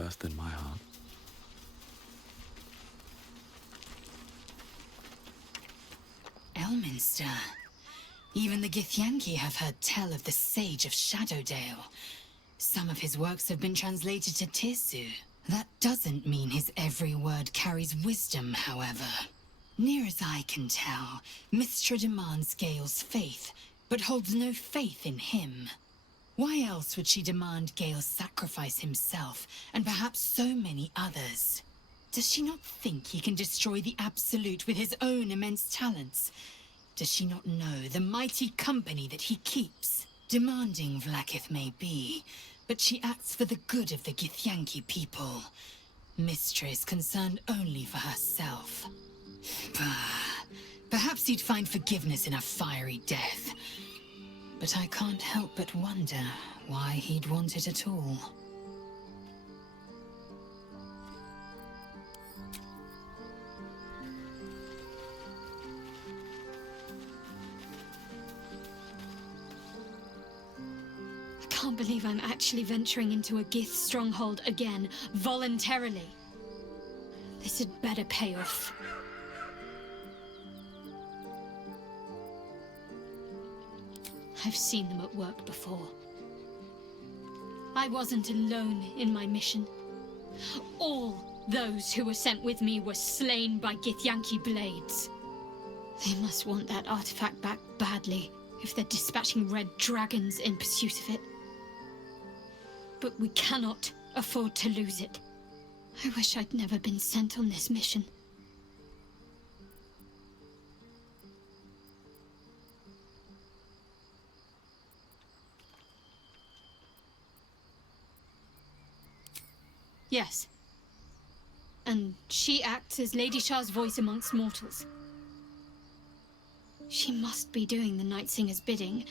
first in my heart. Elminster. Even the Githyanki have heard tell of the Sage of Shadowdale. Some of his works have been translated to Tirsu. That doesn't mean his every word carries wisdom, however. Near as I can tell, Mystra demands Gale's faith, but holds no faith in him. Why else would she demand Gale sacrifice himself, and perhaps so many others? Does she not think he can destroy the Absolute with his own immense talents? Does she not know the mighty company that he keeps? Demanding Vlaakith may be, but she acts for the good of the Githyanki people. Mystra is concerned only for herself. Perhaps he'd find forgiveness in a fiery death. But I can't help but wonder why he'd want it at all. I can't believe I'm actually venturing into a Gith stronghold again, voluntarily. This had better pay off. I've seen them at work before. I wasn't alone in my mission. All those who were sent with me were slain by Githyanki blades. They must want that artifact back badly if they're dispatching red dragons in pursuit of it. But we cannot afford to lose it. I wish I'd never been sent on this mission. Yes. And she acts as Lady Shah's voice amongst mortals. She must be doing the Night Singer's bidding.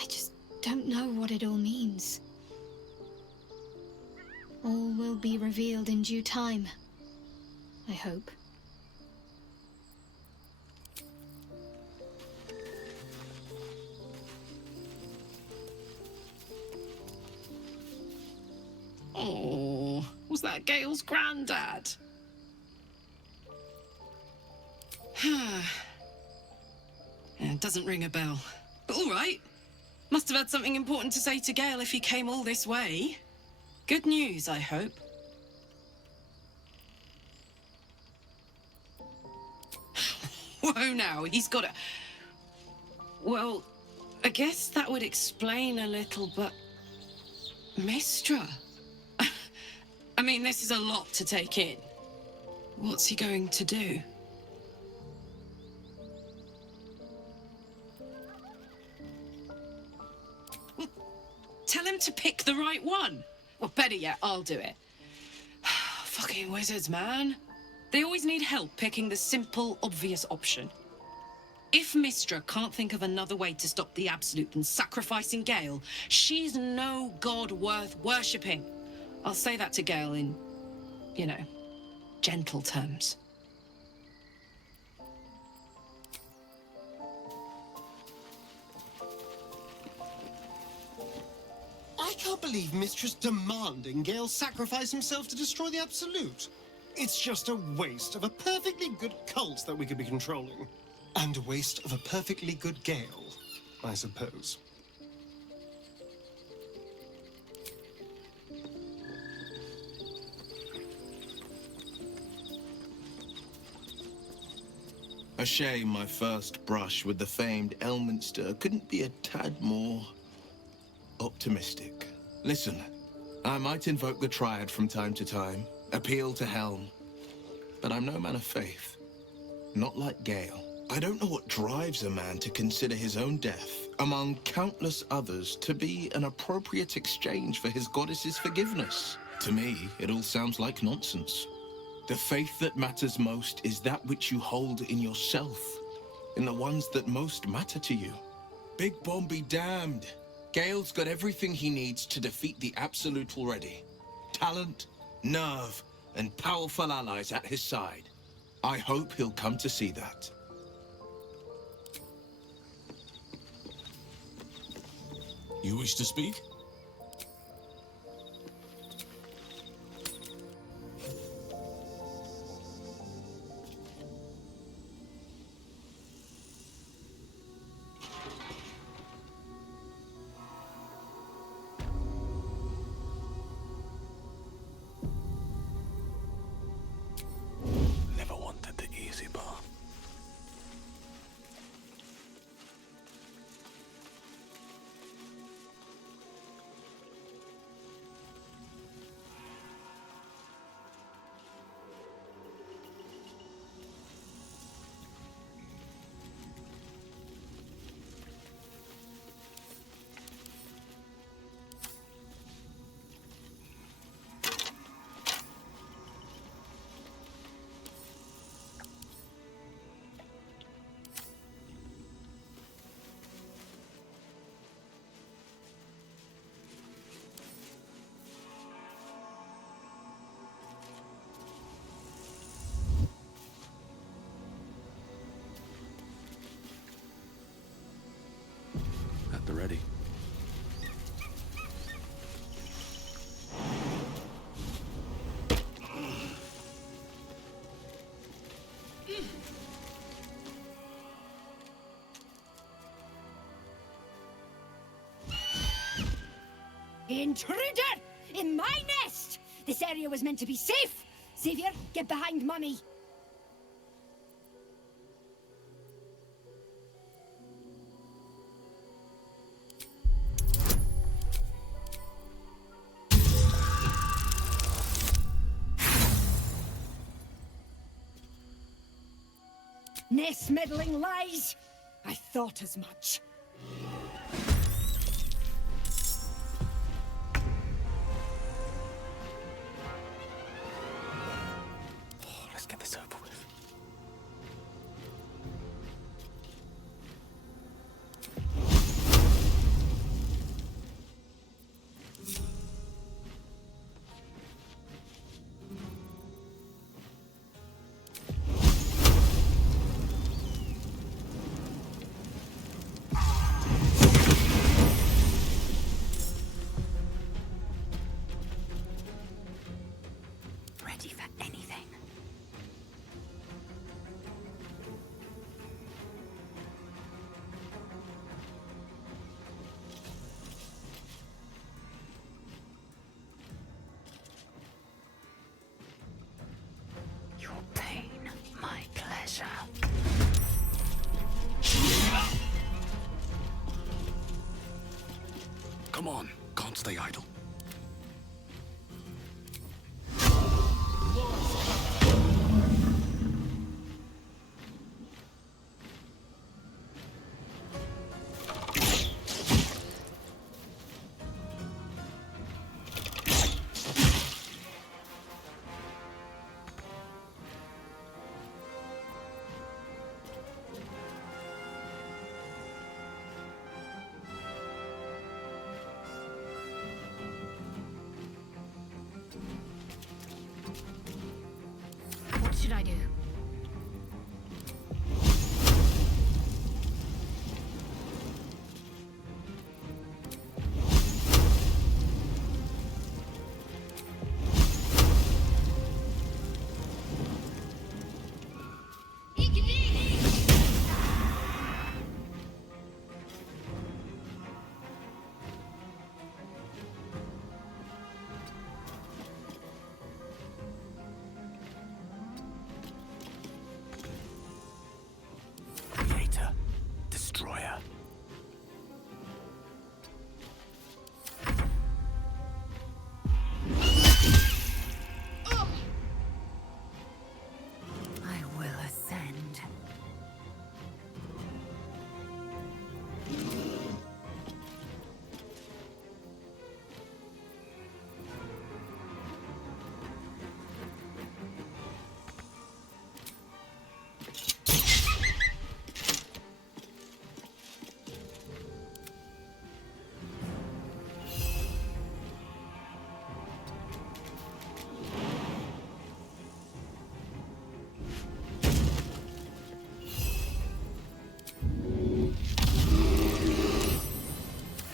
I just don't know what it all means. All will be revealed in due time, I hope. Oh, was that Gale's granddad? Yeah, it doesn't ring a bell. But all right. Must have had something important to say to Gale if he came all this way. Good news, I hope. Whoa now, he's got a... Well, I guess that would explain a little, but... Mystra? I mean, this is a lot to take in. What's he going to do? Well, tell him to pick the right one. Well, better yet, I'll do it. Fucking wizards, man. They always need help picking the simple, obvious option. If Mystra can't think of another way to stop the Absolute than sacrificing Gale, she's no god worth worshipping. I'll say that to Gale in, you know, gentle terms. I can't believe Mistress demanding Gale sacrifice himself to destroy the Absolute. It's just a waste of a perfectly good cult that we could be controlling. And a waste of a perfectly good Gale, I suppose. A shame my first brush with the famed Elminster couldn't be a tad more optimistic. Listen, I might invoke the Triad from time to time, appeal to Helm, but I'm no man of faith. Not like Gale. I don't know what drives a man to consider his own death, among countless others, to be an appropriate exchange for his goddess's forgiveness. To me, it all sounds like nonsense. The faith that matters most is that which you hold in yourself, in the ones that most matter to you. Big Bomb be damned. Gale's got everything he needs to defeat the Absolute already. Talent, nerve, and powerful allies at his side. I hope he'll come to see that. You wish to speak? Intruder! In my nest! This area was meant to be safe! Xavier, get behind Mummy! Nest meddling lies! I thought as much. Let's get this over with. Ready for anything. Your pain, my pleasure. Come on, can't stay idle. What should I do? Creator, destroyer. I will ascend.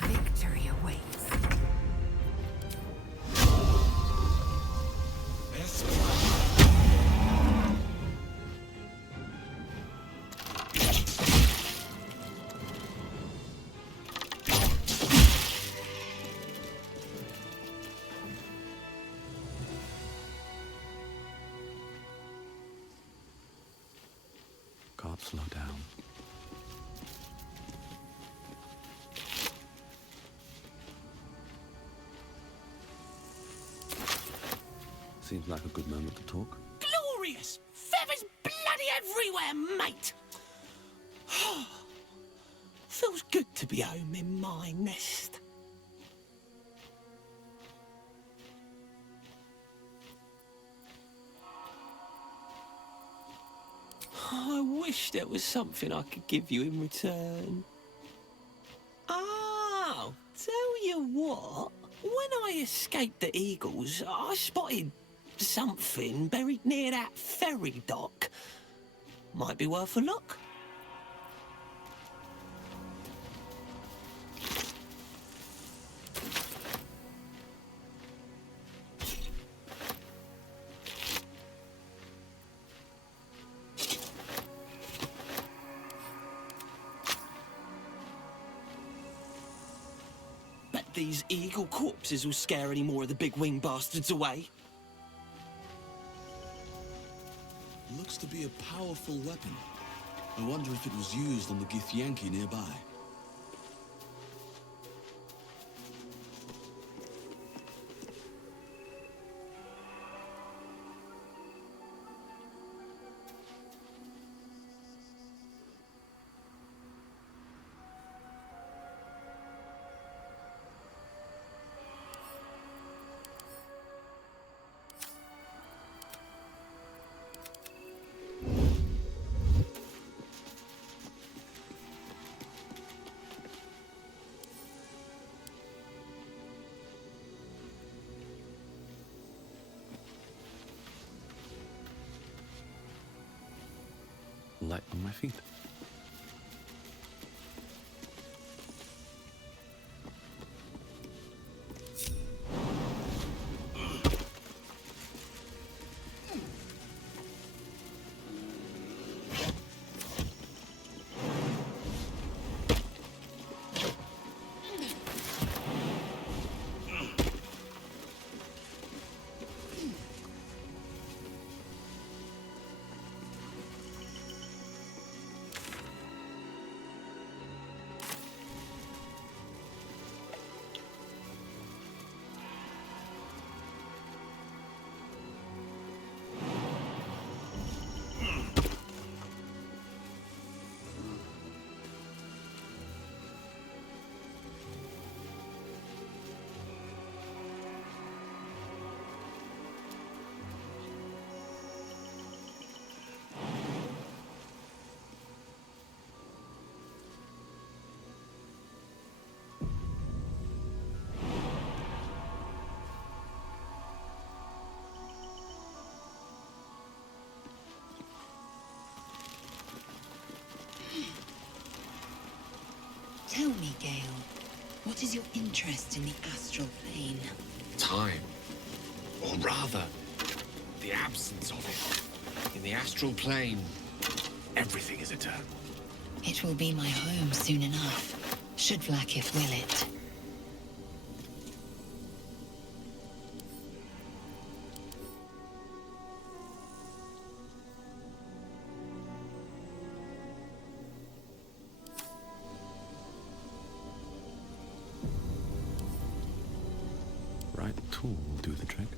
Victory awaits. Can't slow down. Seems like a good moment to talk. Glorious! Feathers bloody everywhere, mate! Feels good to be home in my nest. I wish there was something I could give you in return. Oh, tell you what, when I escaped the eagles, I spotted something buried near that ferry dock. Might be worth a look. But these eagle corpses will scare any more of the big wing bastards away. Looks to be a powerful weapon. I wonder if it was used on the Githyanki nearby. Light on my feet. Tell me, Gale, what is your interest in the astral plane? Time. Or rather, the absence of it. In the astral plane, everything is eternal. It will be my home soon enough, should Vlaakith will it. Right tool will do the trick.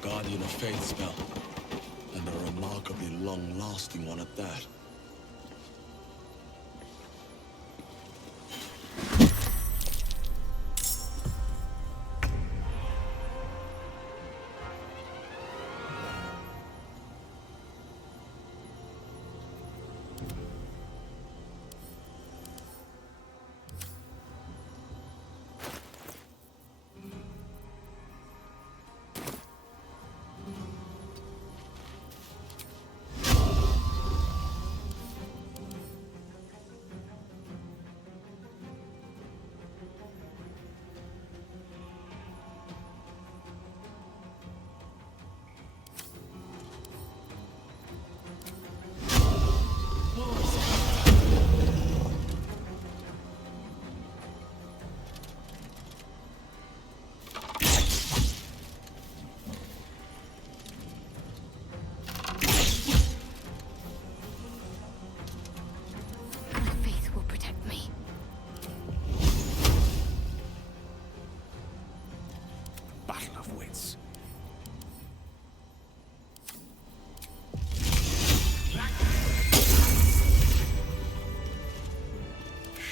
Guardian of Faith spell, and a remarkably long-lasting one at that.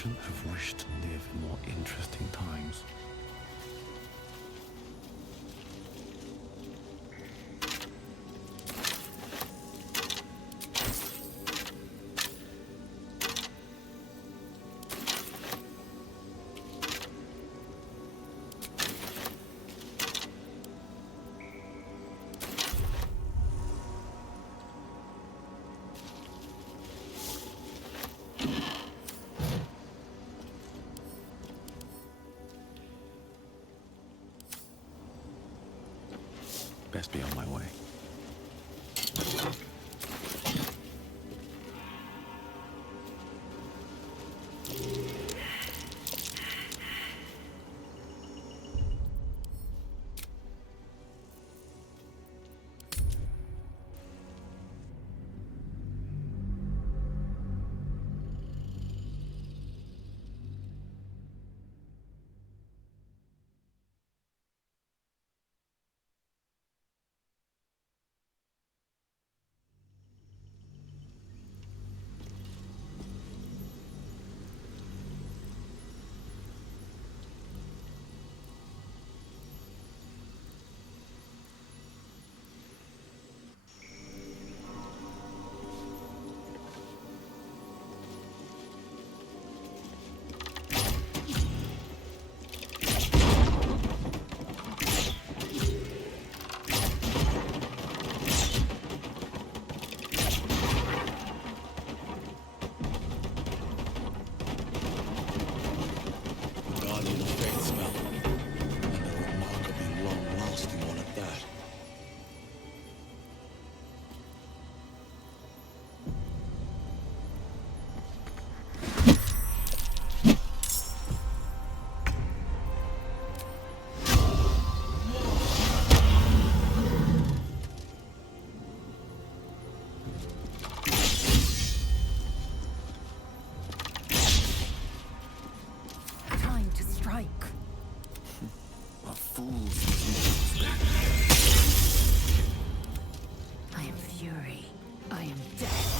couldn't have wished to live in more interesting times. Best be on my way. I am fury. I am death.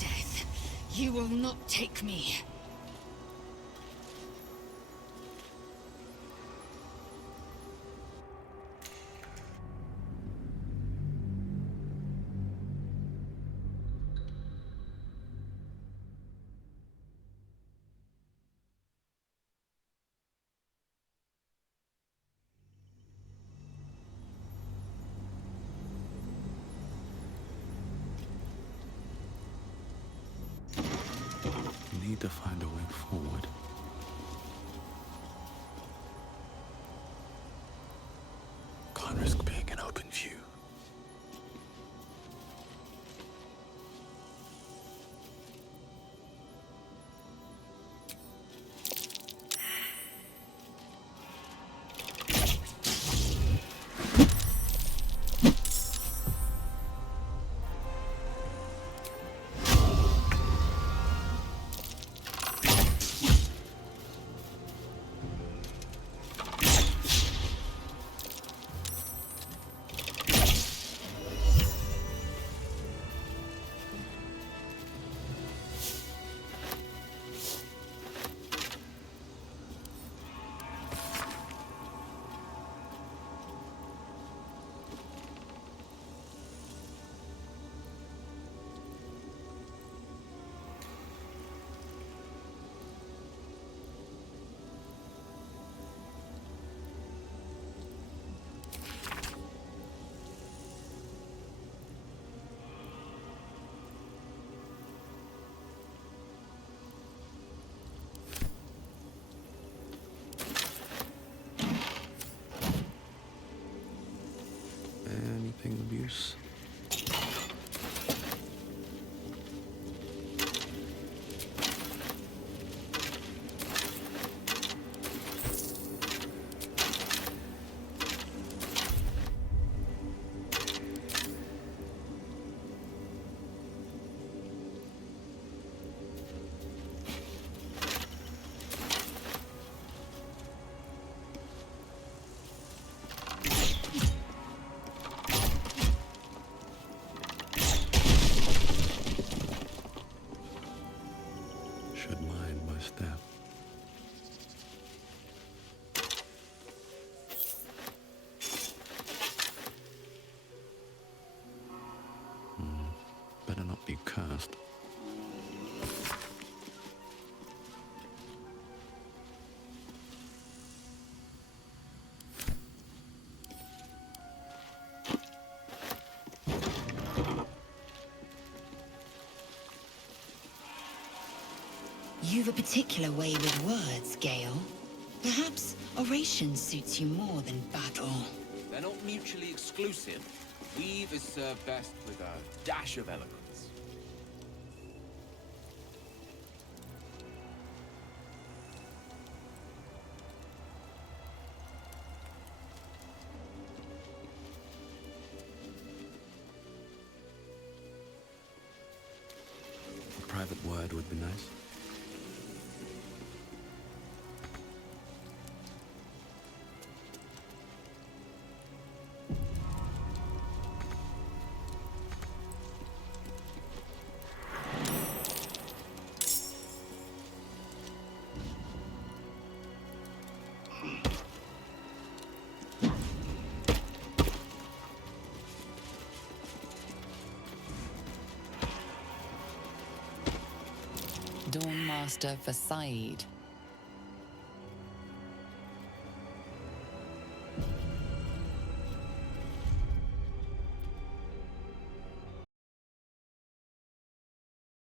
Death, you will not take me. Need to find a way forward. Can't risk being in open view. Anything of use? You've a particular way with words, Gale. Perhaps oration suits you more than battle. They're not mutually exclusive. Weave is served best with a dash of eloquence. A private word would be nice. Dawnmaster Versailles